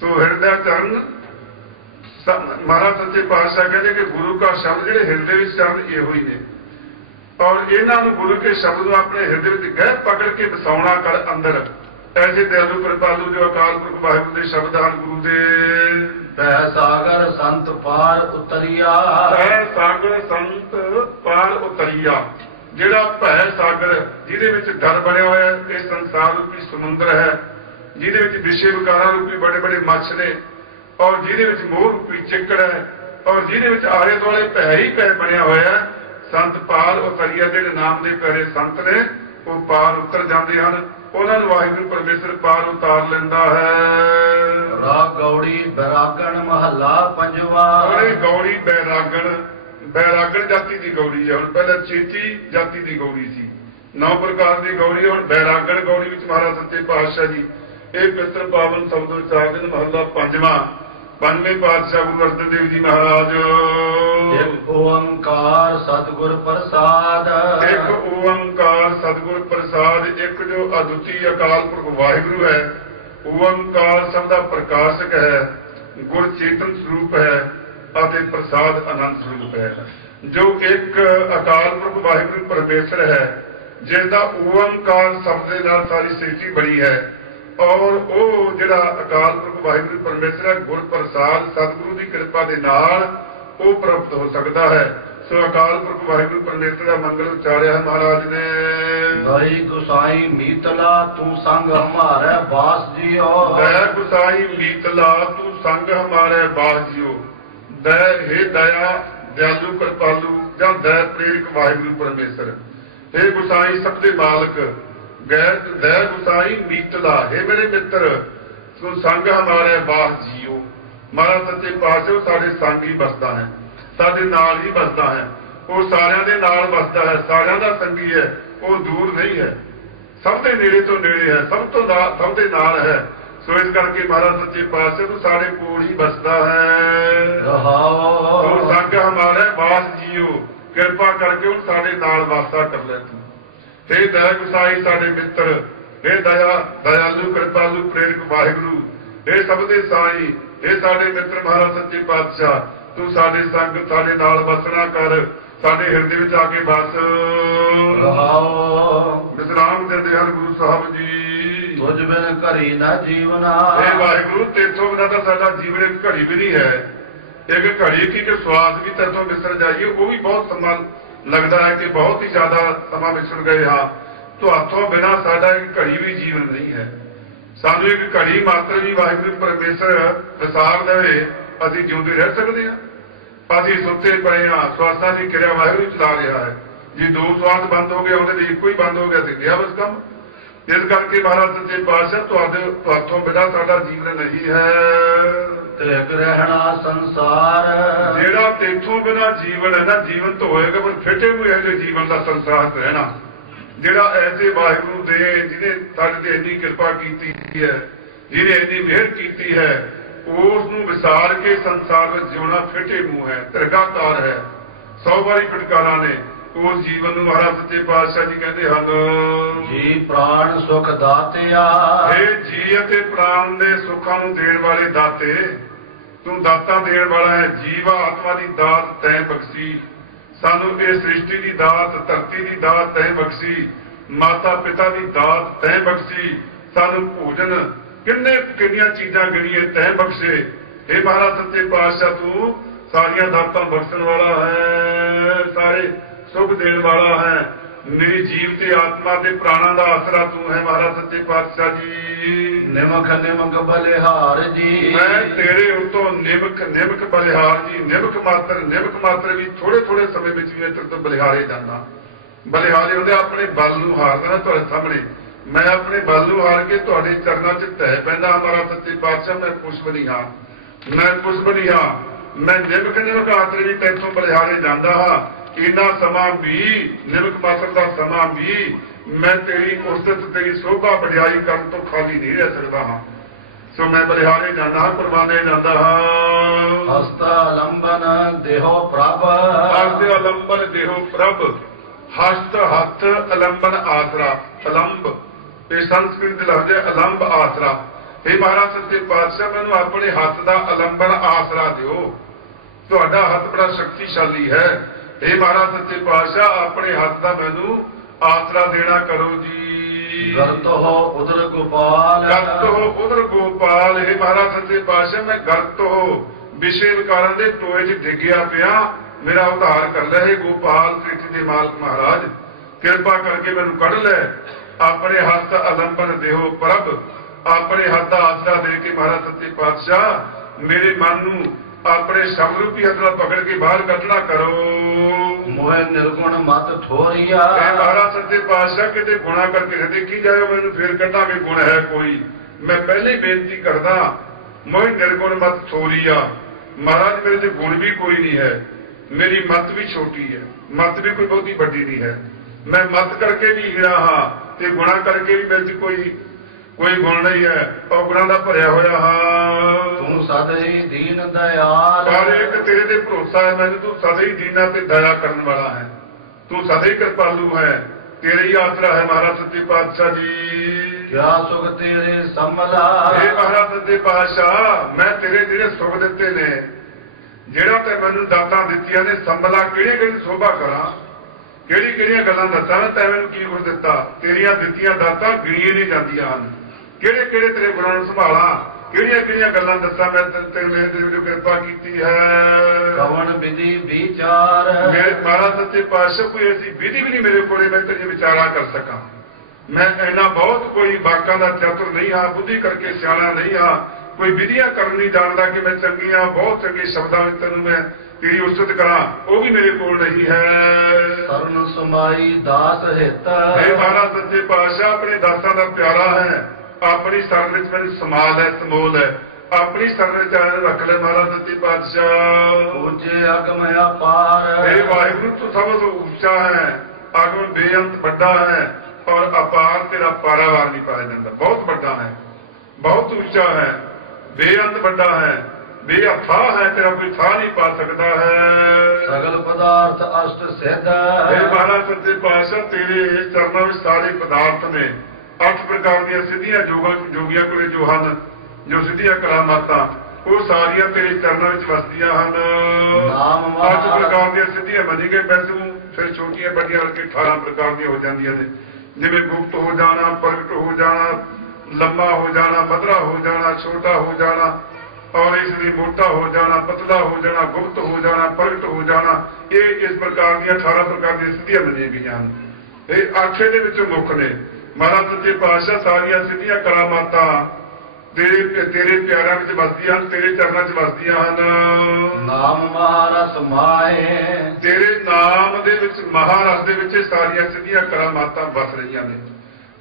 ਤੋਂ ਹਿਰਦਾ ਚਰਨ, ਮਹਾਰਾਜ ਸੱਚੇ ਪਾਤਸ਼ਾਹ ਕਹਿੰਦੇ ਕਿ ਗੁਰੂ ਦਾ ਸ਼ਬਦ ਜਿਹੜੇ ਹਿਰਦੇ ਵਿੱਚ ਚਰਨ ਇਹੋ ਹੀ ਨੇ, ਔਰ ਇਹਨਾਂ ਨੂੰ ਗੁਰੂ ਕੇ ਸ਼ਬਦ ਨੂੰ ਆਪਣੇ ਹਿਰਦੇ ਵਿੱਚ ਗਹਿ ਪਕੜ ਕੇ ਵਸਾਉਣਾ ਕਰ ਅੰਦਰ। ਐਸੇ ਦਿਆਲੂ ਕਿਰਪਾਲੂ ਜੋ ਅਕਾਲ ਪੁਰਖ ਵਾਹਿਗੁਰੂ ਦੇ ਸ਼ਬਦ ਹਨ, ਗੁਰੂ ਦੇ। ਭੈ ਸਾਗਰ ਸੰਤ ਪਾਰ ਉਤਰੀਆ, ਭੈ ਸਾਗਰ ਸੰਤ ਪਾਰ ਉਤਰੀਆ। ਜਿਹੜਾ ਭੈ ਸਾਗਰ ਜਿਹਦੇ ਵਿੱਚ ਡਰ ਬਣਿਆ ਹੋਇਆ, ਇਹ ਸੰਸਾਰ ਰੂਪੀ ਸਮੁੰਦਰ ਹੈ, ਜਿਹਦੇ ਵਿੱਚ ਵਿਸ਼ੇ ਵਿਕਾਰਾਂ ਰੂਪੀ ਬੜੇ ਬੜੇ ਮੱਛ ਨੇ, ਔਰ ਜਿਹਦੇ ਵਿੱਚ ਮੋਹ ਰੂਪੀ ਚਿੱਕੜ ਹੈ, ਔਰ ਜਿਹਦੇ ਵਿੱਚ ਆਲੇ ਦੁਆਲੇ ਭੈ ਹੀ ਭੈ ਬਣਿਆ ਹੋਇਆ। ਸੰਤ ਪਾਰ ਉਤਰੀਆ, ਜਿਹੜੇ ਨਾਮ ਦੇ ਪਿਆਰੇ ਸੰਤ ਨੇ ਉਹ ਪਾਰ ਉਤਰ ਜਾਂਦੇ ਹਨ, ਉਹਨਾਂ ਨੂੰ ਵਾਹਿਗੁਰੂ ਪਰਮੇਸ਼ਰ ਪਾਰ ਉਤਾਰ ਲੈਂਦਾ ਹੈ। ਰਾਗ ਗੌੜੀ ਬੈਰਾਗਣ ਮਹੱਲਾ ਪੰਜਵਾ। ਗੌੜੀ ਬੈਰਾਗਣ ਜਾਤੀ ਦੀ ਗੌੜੀ ਹੈ। ਹੁਣ ਪਹਿਲਾਂ ਚੇਤੀ ਜਾਤੀ ਦੀ ਗੌੜੀ ਸੀ, 9 ਪ੍ਰਕਾਰ ਦੀ ਗੌੜੀ। ਹੁਣ ਬੈਰਾਗਣ ਗੌੜੀ ਵਿੱਚ ਮਹਾਰਾਜ ਸੱਚੇ ਪਾਤਸ਼ਾਹ ਜੀ ਇਹ ਪਿੱਤਰ ਪਾਵਨ ਸ਼ਬਦ ਉਚਾਰਦੇ ਨੇ। ਮਹੱਲਾ ਪੰਜਵਾਂ। 92 ਪਾਤਸ਼ਾਹ ਗੁਰੂ ਅਰਜਨ ਦੇਵ ਜੀ ਮਹਾਰਾਜ। ਇੱਕ ਓੰਕਾਰ ਸਤਿਗੁਰ ਪ੍ਰਸਾਦ, ਇੱਕ ਓੰਕਾਰ ਸਤਿਗੁਰ ਪ੍ਰਸਾਦ। ਇੱਕ ਜੋ ਅਦੁੱਤੀ ਅਕਾਲ ਪੁਰਖ ਵਾਹਿਗੁਰੂ ਹੈ, ਓੰਕਾਰ ਸਭ ਦਾ ਪ੍ਰਕਾਸ਼ਕ ਹੈ, ਗੁਰ ਚੇਤਨ ਸਰੂਪ ਹੈ ਅਤੇ ਪ੍ਰਸਾਦ ਅਨੰਦ ਸਰੂਪ ਹੈ। ਜੋ ਇੱਕ ਅਕਾਲ ਪੁਰਖ ਵਾਹਿਗੁਰੂ ਪਰਮੇਸ਼ਰ ਹੈ, ਜਿਸ ਦਾ ਓੰਕਾਰ ਸ਼ਬਦ ਦੇ ਨਾਲ ਸਾਰੀ ਸ੍ਰਿਸ਼ਟੀ ਬਣੀ ਹੈ, ਔਰ ਉਹ ਜਿਹੜਾ ਅਕਾਲ ਪੁਰਖ ਵਾਹਿਗੁਰੂ ਪਰਮੇਸ਼ਰ ਹੈ, ਗੁਰ ਪ੍ਰਸਾਦ ਸਤਿਗੁਰੂ ਦੀ ਕਿਰਪਾ ਦੇ ਨਾਲ ਉਹ ਪ੍ਰਾਪਤ ਹੋ ਸਕਦਾ ਹੈ। ਸੋ ਅਕਾਲ ਪੁਰਖ ਵਾਹਿਗੁਰੂ ਪਰਮੇਸ਼ਰ ਦਾ ਮੰਗਲ ਉਚਾਰਿਆ ਹੈ ਮਹਾਰਾਜ ਨੇ। ਦਈ ਗੁਸਾਈ ਮੀਤਲਾ ਤੂੰ ਸੰਗ ਹਮਾਰੇ ਬਾਸ ਜੀਓ, ਦਇਆ ਗੁਸਾਈ ਮੀਤਲਾ ਤੂੰ ਸੰਗ ਹਮਾਰੇ ਬਾਸ ਜੀਓ। ਦਇਆ ਹੈ ਦਇਆ ਦਿਆਲੂ ਕਿਰਪਾਲੂ ਜਾਂ ਦਇਆ ਪ੍ਰੇਰਕ ਵਾਹਿਗੁਰੂ ਪਰਮੇਸ਼ਰ। ਇਹ ਗੁਸਾਈ ਸਭ ਦੇ ਮਾਲਕ ਦਇਆ ਗੁਸਾਈ ਮੀਤਲਾ, ਹੈ ਮੇਰੇ ਮਿੱਤਰ ਤੂੰ ਸੰਗ ਹਮਾਰੇ ਬਾਸ ਜੀਓ। ਮਹਾਰਾਜ ਸੱਚੇ ਪਾਤਸ਼ਾਹ ਸਾਡੇ ਸੰਗ ਹੀ ਵਸਦਾ ਹੈ, ਸਾਡੇ ਨਾਲ ਹੀ ਵਸਦਾ ਹੈ। ਉਹ ਸਾਰਿਆਂ ਦੇ ਨਾਲ ਵਸਦਾ ਹੈ, ਸਾਰਿਆਂ ਦਾ ਸੰਗੀ ਹੈ, ਉਹ ਦੂਰ ਨਹੀਂ ਹੈ। ਸਭ ਦੇ ਨੇੜੇ ਤੋਂ ਨੇੜੇ ਹੈ, ਸਭ ਦੇ ਨਾਲ ਹੈ। ਸੋ ਇਸ ਕਰਕੇ ਮਹਾਰਾਜ ਸੱਚੇ ਪਾਤਸ਼ਾਹ ਨੂੰ ਸਾਡੇ ਕੋਲ ਹੀ ਬਸਦਾ ਹੈ। ਤੂੰ ਸੰਗ ਹਮਾਰੇ ਬਾਸ ਜੀਓ, ਕਿਰਪਾ ਕਰਕੇ ਹੁਣ ਸਾਡੇ ਨਾਲ ਵਾਸਾ ਕਰ ਲੈ ਤੂੰ। हे ਦਇਆ ਗੁਸਾਈ ਸਾਡੇ ਮਿੱਤਰ, हे ਦਇਆਲੂ ਕਿਰਪਾਲੂ ਪ੍ਰੇਰਕ ਵਾਹਿਗੁਰੂ, हे ਸਭ ਦੇ ਸਾਈ, हे ਸਾਡੇ ਮਿੱਤਰ ਮਹਾਰਾਜ ਸੱਚੇ ਪਾਤਸ਼ਾਹ, ਤੂੰ ਸਾਡੇ ਸੰਗ ਸਾਡੇ ਨਾਲ ਵਸਣਾ ਕਰ, ਸਾਡੇ ਹਿਰਦੇ ਵਿੱਚ ਆ ਕੇ ਬਸ। ਵਿਸਰਾਮ ਦਿੰਦੇ ਹਨ ਗੁਰੂ ਸਾਹਿਬ ਜੀ, ਤੁਝ ਬਿਨ ਘੜੀ ਨਾ ਜੀਵਨਾ। ਇਹ ਵਾਹਿਗੁਰੂ ਤੇਥੋਂ ਬਿਨਾਂ ਤਾਂ ਸਾਡਾ ਜੀਵਨ ਇੱਕ ਘੜੀ ਵੀ ਨਹੀਂ ਹੈ। ਇੱਕ ਘੜੀ ਕੀ ਕਿ ਸਵਾਦ ਵੀ ਤੇਥੋਂ ਵਿਸਰ ਜਾਈਏ, ਉਹ ਵੀ ਬਹੁਤ ਸਮਾਂ ਲੱਗਦਾ ਹੈ ਕਿ ਬਹੁਤ ਹੀ ਜ਼ਿਆਦਾ ਸਮਾਂ ਵਿਸਰ ਗਏ ਹਾਂ। ਤੁਹਾਥੋਂ ਬਿਨਾਂ ਸਾਡਾ ਇੱਕ ਘੜੀ ਵੀ ਜੀਵਨ ਨਹੀਂ ਹੈ। ਸਾਨੂੰ ਇੱਕ ਘੜੀ ਮਾਤਰ ਵੀ ਵਾਹਿਗੁਰੂ ਪਰਮੇਸ਼ਰ ਵਿਸਾਰ ਦੇਵੇ, ਅਸੀਂ ਜਿਉਂਦੇ ਰਹਿ ਸਕਦੇ ਹਾਂ। ਅਸੀਂ ਸੁੱਤੇ ਪਏ ਹਾਂ, ਸਵਾਸਾਂ ਦੀ ਕਿਰਿਆ ਵਾਹਿਗੁਰੂ ਚਲਾ ਰਿਹਾ ਹੈ। ਜੇ ਦੋ ਸਵਾਸ ਬੰਦ ਹੋ ਗਏ, ਉਹਨੇ ਦੇ ਇੱਕੋ ਹੀ ਬੰਦ ਹੋ ਗਿਆ ਤੇ ਗਿਆ ਬਸ ਕੰਮ। ਇਸ ਕਰਕੇ ਮਹਾਰਾਜ ਸੱਚੇ ਪਾਤਸ਼ਾਹ ਤੁਹਾਥੋਂ ਬਿਨਾਂ ਸਾਡਾ ਜੀਵਨ ਨਹੀਂ ਹੈ। ਤੇ ਰਹਿਣਾ ਸੰਸਾਰ, ਜਿਹੜਾ ਤੇਥੋਂ ਬਿਨਾਂ ਜੀਵਨ ਹੈ ਨਾ, ਜੀਵਨ ਤਾਂ ਹੋਏਗਾ ਪਰ ਫਿੱਟੇ ਹੋਏ ਇਹਦੇ ਜੀਵਨ ਦਾ ਸੰਸਾਰ ਰਹਿਣਾ। ਜਿਹੜਾ ਐਸੇ ਵਾਹਿਗੁਰੂ ਦੇ ਜਿਹਨੇ ਸਾਡੇ ਤੇ ਇੰਨੀ ਕਿਰਪਾ ਕੀਤੀ ਹੈ, ਜਿਹਨੇ ਇੰਨੀ ਮਿਹਰ ਕੀਤੀ ਹੈ, ਉਸ ਨੂੰ ਵਿਸਾਰ ਕੇ ਸੰਸਾਰ ਵਿੱਚ ਜਿਉਣਾ ਫਿੱਟੇ ਮੂੰਹ ਹੈ, ਤਿਰਗਾਕਾਰ ਹੈ। 100 ਵਾਰੀ ਫਟਕਾਰਾਂ ਨੇ ਉਸ ਜੀਵਨ ਨੂੰ ਮਹਾਰਾਜ ਸੱਚੇ ਪਾਤਸ਼ਾਹ ਜੀ ਕਹਿੰਦੇ ਹਨ, ਜੀ ਪ੍ਰਾਣ ਸੁਖ ਦਾਤਿਆ। ਇਹ ਜੀ ਅਤੇ ਪ੍ਰਾਣ ਦੇ ਸੁੱਖਾਂ ਨੂੰ ਦੇਣ ਵਾਲੇ ਦਾਤੇ, ਤੂੰ ਦਾਤਾਂ ਦੇਣ ਵਾਲਾ ਹੈ। ਜੀਵਾ ਆਤਮਾ ਦੀ ਦਾਤ ਤੈਂ ਬਖਸ਼ੀ ਸਾਨੂੰ, ਇਹ ਸ੍ਰਿਸ਼ਟੀ ਦੀ ਦਾਤ, ਧਰਤੀ ਦੀ ਦਾਤ ਤੈਂ ਬਖਸ਼ੀ, ਮਾਤਾ ਪਿਤਾ ਦੀ ਦਾਤ ਤੈਂ ਬਖਸ਼ੀ ਸਾਨੂੰ, ਭੋਜਨ ਕਿੰਨੀਆਂ ਚੀਜ਼ਾਂ ਗਿਣੀਏ ਤੈਂ ਬਖਸ਼ੇ। ਇਹ ਮਹਾਰਾਜ ਸੱਚੇ ਪਾਤਸ਼ਾਹ ਤੂੰ ਸਾਰੀਆਂ ਦਾਤਾਂ ਬਖਸ਼ਣ ਵਾਲਾ ਹੈ, ਸਾਰੇ ਸੁਖ ਦੇਣ ਵਾਲਾ ਹੈ। ਮੇਰੀ ਜੀਵ ਤੇ ਆਤਮਾ ਤੇ ਪ੍ਰਾਣਾਂ ਦਾ ਆਸਰਾ ਤੂੰ ਹੈ ਮਹਾਰਾਜ ਸੱਚੇ ਪਾਤਸ਼ਾਹ ਜੀ। ਨਿਮਕ ਬਲਿਹਾਰ ਜੀ, ਮੈਂ ਤੇਰੇ ਉੱਤੋਂ ਨਿਮਕ ਬਲਿਹਾਰ ਜੀ। ਨਿਮਕ ਮਾਤਰ ਵੀ ਥੋੜੇ ਸਮੇਂ ਵਿੱਚ ਵੀ ਤੇਰੇ ਤੋਂ ਬਲਿਹਾਰੇ ਜਾਂਦਾ। ਬਲਿਹਾਰੇ ਹੁੰਦੇ ਆਪਣੇ ਬਲ ਨੂੰ ਹਾਰਦਾ ਤੁਹਾਡੇ ਸਾਹਮਣੇ। ਮੈਂ ਆਪਣੇ ਬਲ ਨੂੰ ਹਾਰ ਕੇ ਤੁਹਾਡੇ ਚਰਨਾਂ 'ਚ ਤਹਿ ਪੈਂਦਾ। ਮਹਾਰਾਜ ਸੱਚੇ ਪਾਤਸ਼ਾਹ ਮੈਂ ਕੁਛ ਵੀ ਨਹੀਂ ਹਾਂ, ਮੈਂ ਨਿਮਕ ਆਤਰੇ ਵੀ ਤੈਥੋਂ ਬਲਿਹਾਰੇ ਜਾਂਦਾ ਹਾਂ। ਇੰਨਾ ਸਮਾਂ ਵੀ ਨਿਮਕ ਮਾਤਰ ਦਾ ਸਮਾਂ ਵੀ ਮੈਂ ਤੇਰੀ ਉਸਤਤ, ਤੇਰੀ ਸੋਭਾ ਵਡਿਆਈ ਕਰਨ ਤੋਂ ਖਾਲੀ ਨਹੀਂ ਰਹਿ ਸਕਦਾ ਹਾਂ। ਸੋ ਮੈਂ ਬਲਿਹਾਰੇ ਜਾਂਦਾ ਹਾਂ, ਕੁਰਬਾਨੇ ਜਾਂਦਾ ਹਾਂ। ਹਸਤ ਅਲੰਬਨ ਦੇਹੋ ਪ੍ਰਭ, ਹਸਤ ਅਲੰਬਨ ਦੇਹੋ ਪ੍ਰਭ। ਹਸਤ ਹੱਥ, ਅਲੰਬਨ ਆਸਰਾ। ਅਲੰਬ ਇਹ ਸੰਸਕ੍ਰਿਤ ਦੇ ਲਫ਼ਜ਼ ਹੈ, ਅਲੰਬ ਆਸਰਾ। ਇਹ ਮਹਾਰਾਜ ਸੱਚੇ ਪਾਤਸ਼ਾਹ ਮੈਨੂੰ ਆਪਣੇ ਹੱਥ ਦਾ ਅਲੰਬਨ ਆਸਰਾ ਦਿਓ। ਤੁਹਾਡਾ ਹੱਥ ਬੜਾ ਸ਼ਕਤੀਸ਼ਾਲੀ ਹੈ। ਇਹ ਮਹਾਰਾਜ ਸੱਚੇ ਪਾਤਸ਼ਾਹ ਆਪਣੇ ਹੱਥ ਦਾ ਮੈਨੂੰ ਆਸਰਾ ਦੇਣਾ ਕਰੋ ਜੀ। ਗਰਤ ਹੋ ਉਦਰ ਗੋਪਾਲ, ਗਰਤ ਹੋ ਉਦਰ ਗੋਪਾਲ। ਇਹ ਮਹਾਰਾਜ ਸੱਚੇ ਪਾਤਸ਼ਾਹ ਮੈਂ ਗਰਤ ਹੋ ਵਿਸ਼ੇ ਵਿਕਾਰਾਂ ਦੇ ਟੋਏ 'ਚ ਡਿੱਗਿਆ ਪਿਆ, ਮੇਰਾ ਉਧਾਰ ਕਰ ਲੈ। ਇਹ ਗੋਪਾਲ ਸ੍ਰਿਸ਼ਟੀ ਦੇ ਮਾਲਕ ਮਹਾਰਾਜ, ਕਿਰਪਾ ਕਰਕੇ ਮੈਨੂੰ ਕੱਢ ਲੈ। ਆਪਣੇ ਹੱਥ ਅਲੰਬਨ ਦੇਹੋ ਪ੍ਰਭ, ਆਪਣੇ ਹੱਥ ਦਾ ਆਸਰਾ ਦੇ ਕੇ ਮਹਾਰਾਜ ਸੱਚੇ ਪਾਤਸ਼ਾਹ ਮੇਰੇ ਮਨ ਨੂੰ ਆਪਣੇ ਸ਼ਬਦ ਰੂਪੀ ਹੱਥ ਨਾਲ ਪਕੜ ਕੇ ਬਾਹਰ ਕੱਢਣਾ ਕਰੋ। ਮੋਹਿ ਨਿਰਗੁਣ ਮਤ ਠੋਰੀਆ। ਮਹਾਰਾਜ ਸੱਚੇ ਪਾਤਸ਼ਾਹ ਕਿਤੇ ਗੁਣਾ ਕਰਕੇ ਨਾ ਦੇਖੀ ਜਾਏ, ਮੈਨੂੰ ਫੇਰ ਕੱਢਾਂਗੇ ਗੁਣ ਹੈ ਕੋਈ। ਮੈਂ ਪਹਿਲੇ ਬੇਨਤੀ ਕਰਦਾ, ਮੋਹਿ ਨਿਰਗੁਣ ਮਤ ਠੋਰੀਆ। ਮਹਾਰਾਜ ਮੇਰੇ ਤੇ ਗੁਣ ਵੀ ਕੋਈ ਨਹੀਂ ਹੈ, ਮੇਰੀ ਮਤ ਵੀ ਛੋਟੀ ਹੈ, ਮਤ ਵੀ ਕੋਈ ਬਹੁਤੀ ਵੱਡੀ ਨਹੀਂ ਹੈ। ਮੈਂ ਮਤ ਕਰਕੇ ਵੀ ਹੀਰਾ ਹਾਂ ਤੇ ਗੁਣਾ ਕਰਕੇ ਵੀ ਮੇਰੇ 'ਚ ਕੋਈ ਗੁਣ ਨਹੀਂ ਹੈ, ਉਹ ਗੁਣਾਂ ਦਾ ਭਰਿਆ ਹੋਇਆ ਹਾਂ। ਤੂੰ ਸਦਾ ਹੀ ਦੀਨ ਦਇਆਲ, ਪਰ ਇੱਕ ਤੇਰੇ ਤੇ ਭਰੋਸਾ ਹੈ ਮੈਨੂੰ, ਤੂੰ ਸਦਾ ਹੀ ਦੀਨਾਂ ਤੇ ਦਇਆ ਕਰਨ ਵਾਲਾ ਹੈ, ਤੂੰ ਸਦਾ ਹੀ ਕਿਰਪਾਲੂ ਹੈ। ਤੇਰੇ ਹੀ ਆਸਰਾ ਹੈ ਮਹਾਰਾਜ ਸੱਚੇ ਪਾਤਸ਼ਾਹ ਜੀ। ਕਿਆ ਸੁਖ ਤੇਰੇ ਸੰਭਲਾ। ਇਹ ਮਹਾਰਾਜ ਸੱਚੇ ਪਾਤਸ਼ਾਹ ਮੈਂ ਤੇਰੇ ਜਿਹੜੇ ਸੁਖ ਦਿੱਤੇ ਨੇ, ਜਿਹੜਾ ਤੇ ਮੈਨੂੰ ਦਾਤਾਂ ਦਿੱਤੀਆਂ ਨੇ, ਸੰਭਲਾ ਕਿਹੜੀ ਸੋਭਾ ਕਰਾਂ, ਕਿਹੜੀਆਂ ਗੱਲਾਂ ਦੱਸਾਂ ਤੈਂ ਮੈਨੂੰ ਕੀ ਕੁਝ ਦਿੱਤਾ। ਤੇਰੀਆਂ ਦਿੱਤੀਆਂ ਦਾਤਾਂ ਗਿਣੀਆਂ ਨਹੀਂ ਜਾਂਦੀਆਂ ਹਨ। ਕਿਹੜੇ ਤੇਰੇ ਗੁਣਾਂ ਨੂੰ ਸੰਭਾਲਾਂ, ਕਿਹੜੀਆਂ ਗੱਲਾਂ ਦੱਸਾਂ ਮੈਂ ਤੈਨੂੰ ਮੇਰੇ ਤੇ ਜੋ ਕਿਰਪਾ ਕੀਤੀ ਹੈ। ਕਵਣ ਵਿਧੀ ਵਿਚਾਰ। ਮੇਰੇ ਮਹਾਰਾਜ ਸੱਚੇ ਪਾਤਸ਼ਾਹ ਕੋਈ ਐਸੀ ਵਿਧੀ ਵੀ ਨਹੀਂ ਮੇਰੇ ਕੋਲੇ ਮੈਂ ਤੇਰੇ ਵਿਚਾਰਾ ਕਰ ਸਕਾਂ। ਮੈਂ ਇੰਨਾ ਬਹੁਤ ਕੋਈ ਵਾਕਾਂ ਦਾ ਚਤੁਰ ਨਹੀਂ ਹਾਂ, ਬੁੱਧੀ ਕਰਕੇ ਸਿਆਣਾ ਨਹੀਂ ਹਾਂ, ਕੋਈ ਵਿਧੀਆਂ ਕਰਨ ਨਹੀਂ ਜਾਣਦਾ ਕਿ ਮੈਂ ਚੰਗੀਆਂ ਬਹੁਤ ਚੰਗੇ ਸ਼ਬਦਾਂ ਵਿੱਚ ਤੈਨੂੰ ਮੈਂ ਤੇਰੀ ਉਸਤਤ ਕਰਾਂ, ਉਹ ਵੀ ਮੇਰੇ ਕੋਲ ਨਹੀਂ ਹੈ। ਸਰਨ ਸਮਾਈ ਦਾਸ ਹਿੱਤ। ਇਹ ਮਹਾਰਾਜ ਸੱਚੇ ਪਾਤਸ਼ਾਹ ਆਪਣੇ ਦਾਸਾਂ ਦਾ ਪਿਆਰਾ ਹੈ, ਆਪਣੀ ਸਰਨ ਵਿੱਚ ਮੈਨੂੰ ਸਮਾਲ ਹੈ, ਸਮੋਲ ਹੈ, ਆਪਣੀ ਸਰਨ ਵਿੱਚ ਰੱਖ ਲੈ ਮਹਾਰਾਜ ਸੱਚੇ ਪਾਤਸ਼ਾਹ। ਉੱਚੇ ਅਗਮ ਅਪਾਰ। ਇਹ ਵਾਹਿਗੁਰੂ ਤੂੰ ਸਭ ਤੋਂ ਉੱਚਾ ਹੈ, ਅਗਮ ਬੇਅੰਤ ਵੱਡਾ ਹੈ, और अपार तेरा पारावार नहीं पाया जाता। बहुत बड़ा है, बहुत ऊंचा है, बेअंत बड़ा है, बेअथाह है, तेरा कोई था नहीं पा सकता है। सगल पदार्थ अष्ट सिद्ध। महाराज सच्चे पातशाह तेरे चरणों में सारे पदार्थ ने 8 प्रकार दी सिद्धियां जोगियां को जो हैं, जो सिद्धियां करामातां वो सारिया तेरे चरणों में वसदियां हैं। 8 प्रकार दी सिद्धियां बनी गए बैसू, फिर छोटियां बड़ियां करके 18 प्रकार दी हो जांदियां ने, जिवें गुप्त हो जाना, प्रगट हो जाना, लंबा हो जाना, मधरा हो जाना, छोटा हो जाना, और इसलिए मोटा हो जाना, पतला हो जाना, गुप्त हो जाना, प्रगट हो जाना। ये इस प्रकार दी 18 प्रकार दी सिद्धियां बनी गई हैं। आखे दे विच मुख ने महाराज सच्चे पातशाह सारिया सिद्धियां करामातां तेरे प्यारां विच वसदियां, तेरे चरणां च वसदियां हैं। नाम महारस माए। तेरे नाम दे विच महारस दे विच सारियां सिद्धियां करामातां वस रहीआं ने।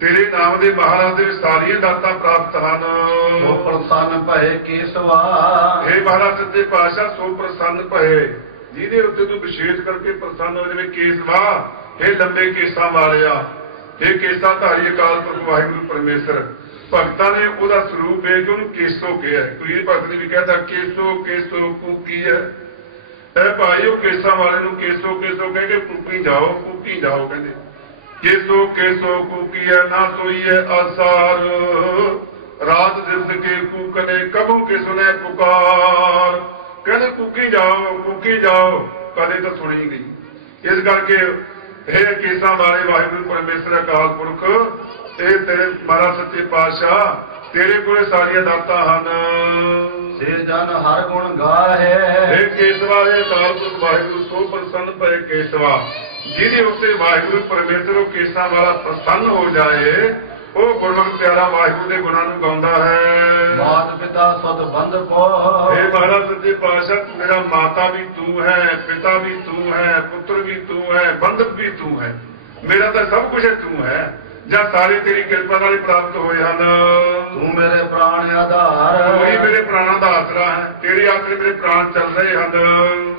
तेरे नाम दे महाराज दे विच सारियां दातां प्राप्त हन। सो प्रसन्न भए केसवा। हे महाराज सच्चे पातशाह सो प्रसन्न भए, जिहदे उत्ते तू विशेष करके प्रसन्न हो जावे। केसवा, हे लंबे केसां वालिया, हे केसां धारी अकाल पुरख वाहिगुरू परमेश्वर। भगतां ने ਉਹਦਾ ਸਰੂਪ ਵੇਖ ਕੇ ਉਹਨੂੰ ਕੇਸੋ ਕਿਹਾ। ਕਬੀਰ ਭਗਤ ਨੇ ਵੀ ਕਹਿੰਦਾ ਕੇਸੋ ਕੇਸੋ ਕੂਕੀ ਹੈ। ਇਹ ਭਾਈ ਉਹ ਕੇਸਾਂ ਵਾਲੇ ਨੂੰ ਕੇਸੋ ਕੇਸੋ ਕਹਿ ਕੇ ਕੂਕੀ ਜਾਓ ਕਹਿੰਦੇ। ਕੇਸੋ ਕੇਸੋ ਕੂਕੀ ਹੈ ਨਾ ਸੋਈ ਹੈ ਆਸਾਰ, ਰਾਤ ਦਿਨ ਕੇ ਕੂਕਨੇ ਕਬੂ ਕੇ ਸੁਨੇ ਪੁਕਾਰ। ਕਹਿੰਦੇ ਕੂਕੀ ਜਾਓ ਕਦੇ ਤਾਂ ਸੁਣੀ ਗਈ। ਇਸ ਕਰਕੇ हे केसां वाले वाहिगुरू परमेश्वर अकाल पुरख, तेरे महाराज सच्चे पातशाह तेरे कोले सारियां दातां हन। से जन हर गुण गाहे। हे केसवा, हे अकाल पुरख वाहिगुरू सो प्रसन्न भए केसवा, जिहदे उत्ते वाहिगुरू परमेश्वर केसां वाला प्रसन्न हो जाए, वो गुरमुख प्यारा वाहिगुरू दे गुणां नूं गाउंदा है। मात पिता सत बंध को। हे महाराज सच्चे पातशाह मेरा माता भी तू है, पिता भी तू है, पुत्र भी तू है, बंधक भी तू है, मेरा तो सब कुछ तू है। ਜਾਂ ਸਾਰੇ ਤੇਰੀ ਕਿਰਪਾ ਨਾਲ ਪ੍ਰਾਪਤ ਹੋਏ ਹਨ। ਤੂੰ ਮੇਰੇ ਪ੍ਰਾਣ ਆਧਾਰ। ਤੂੰ ਹੀ ਮੇਰੇ ਪ੍ਰਾਣਾਂ ਦਾ ਆਸਰਾ ਹੈ, ਤੇਰੇ ਆਸਰੇ ਮੇਰੇ ਪ੍ਰਾਣ ਚੱਲ ਰਹੇ ਹਨ।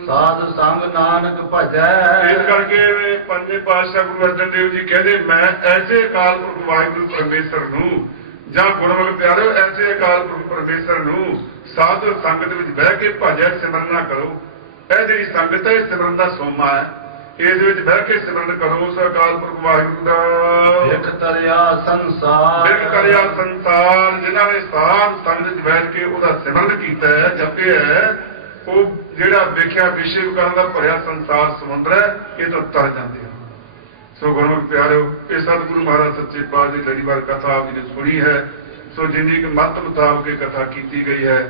ਸਾਧ ਸੰਗ ਨਾਨਕ ਭਜੈ। ਇਸ ਕਰਕੇ ਪੰਜਵੇਂ ਪਾਤਸ਼ਾਹ ਗੁਰੂ ਅਰਜਨ ਦੇਵ ਜੀ ਕਹਿੰਦੇ ਮੈਂ ਐਸੇ ਅਕਾਲ ਪੁਰਖ ਵਾਹਿਗੁਰੂ ਪਰਮੇਸ਼ਰ ਨੂੰ, ਜਾਂ ਗੁਰਮੁਖ ਪਿਆਰਿਓ ਐਸੇ ਅਕਾਲ ਪੁਰਖ ਪਰਮੇਸ਼ਰ ਨੂੰ ਸਾਧ ਸੰਗਤ ਵਿੱਚ ਬਹਿ ਕੇ ਭਜੈ ਸਿਮਰਨਾ ਕਰੋ। ਇਹ ਜਿਹੜੀ ਸੰਗਤ ਹੈ ਸਿਮਰਨ ਦਾ ਸੋਮਾ ਹੈ, ਇਹਦੇ ਵਿੱਚ ਬਹਿ ਕੇ ਸਿਮਰਨ ਕਰੋ ਉਸ ਅਕਾਲ ਪੁਰਖ ਵਾਹਿਗੁਰੂ ਦਾ। ਵਿਖ ਤਰਿਆ ਸੰਸਾਰ। ਵਿਖ ਤਰਿਆ ਸੰਸਾਰ, ਜਿਨ੍ਹਾਂ ਨੇ ਸਾਧ ਸੰਗਤ ਵਿੱਚ ਬੈਠ ਕੇ ਉਹਦਾ ਸਿਮਰਨ ਕੀਤਾ ਹੈ, ਜਪਿਆ ਹੈ, ਉਹ ਜਿਹੜਾ ਵੇਖਿਆ ਵਿਸ਼ੇ ਕਰਨ ਦਾ ਭਰਿਆ ਸੰਸਾਰ ਸਮੁੰਦਰ ਹੈ, ਇਹ ਤੋਂ ਤਰ ਜਾਂਦੇ ਹਨ। ਸੋ ਗੁਰਮੁਖ ਪਿਆਰਿਓ, ਇਹ ਸਤਿਗੁਰੂ ਮਹਾਰਾਜ ਸੱਚੇ ਪਾਤਸ਼ਾਹ ਦੀ ਲੜੀਵਾਰ ਕਥਾ ਆਪ ਜੀ ਨੇ ਸੁਣੀ ਹੈ। ਸੋ ਜਿੰਨੀ ਕਿ ਮੱਤ ਮੁਤਾਬਕ ਇਹ ਕਥਾ ਕੀਤੀ ਗਈ ਹੈ,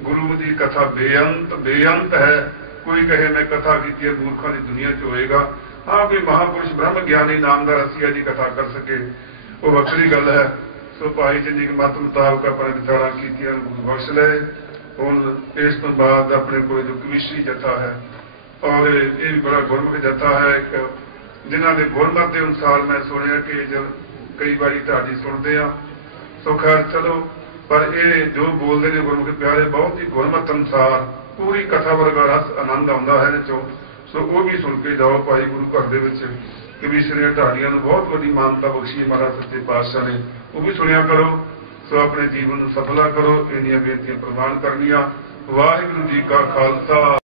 ਗੁਰੂ ਦੀ ਕਥਾ ਬੇਅੰਤ ਹੈ। ਕੋਈ ਕਹੇ ਮੈਂ ਕਥਾ ਕੀਤੀ ਹੈ ਮੂਰਖਾਂ ਦੀ ਦੁਨੀਆ 'ਚ ਹੋਏਗਾ। ਹਾਂ, ਕੋਈ ਮਹਾਂਪੁਰਸ਼ ਬ੍ਰਹਮ ਗਿਆਨੀ ਨਾਮਦਾਰ ਰਸੀਆ ਦੀ ਕਥਾ ਕਰ ਸਕੇ, ਉਹ ਵੱਖਰੀ ਗੱਲ ਹੈ। ਸੋ ਭਾਈ ਜਿੰਨੀ ਕਿ ਮੱਤ ਮੁਤਾਬਕ ਆਪਣੇ ਵਿਚਾਰਾਂ ਕੀਤੀਆਂ ਗੁਰੂ ਬਖਸ਼ ਲਏ। ਹੁਣ ਇਸ ਤੋਂ ਬਾਅਦ ਆਪਣੇ ਕੋਲ ਜੋ ਕਵਿਸ਼ਰੀ ਜਥਾ ਹੈ, ਔਰ ਇਹ ਵੀ ਬੜਾ ਗੁਰਮੁਖ ਜਥਾ ਹੈ ਇੱਕ, ਜਿਨ੍ਹਾਂ ਦੇ ਗੁਰਮਤ ਦੇ ਅਨੁਸਾਰ ਮੈਂ ਸੁਣਿਆ ਕਿ ਕਈ ਵਾਰੀ ਤੁਹਾਡੀ ਸੁਣਦੇ ਆ। ਸੋ ਖੈਰ ਚਲੋ, ਪਰ ਇਹ ਜੋ ਬੋਲਦੇ ਨੇ ਗੁਰਮੁਖ ਪਿਆਰੇ ਬਹੁਤ ਹੀ ਗੁਰਮਤ ਅਨੁਸਾਰ ਪੂਰੀ ਕਥਾ ਵਰਗਾ ਰਸ ਆਨੰਦ ਆਉਂਦਾ ਹੈ ਇਹਦੇ ਚੋਂ। ਸੋ ਉਹ ਵੀ ਸੁਣ ਕੇ ਜਾਓ ਭਾਈ। ਗੁਰੂ ਘਰ ਦੇ ਵਿੱਚ ਕਵੀਸ਼ਰੀਆਂ ਢਾਡੀਆਂ ਨੂੰ ਬਹੁਤ ਵੱਡੀ ਮਾਨਤਾ ਬਖਸ਼ੀ ਮਹਾਰਾਜ ਸੱਚੇ ਪਾਤਸ਼ਾਹ ਨੇ, ਉਹ ਵੀ ਸੁਣਿਆ ਕਰੋ। ਸੋ ਆਪਣੇ ਜੀਵਨ ਨੂੰ ਸਫਲਾ ਕਰੋ। ਇੰਨੀਆਂ ਬੇਨਤੀਆਂ ਪ੍ਰਵਾਨ ਕਰਨੀਆਂ। ਵਾਹਿਗੁਰੂ ਜੀ ਕਾ ਖਾਲਸਾ।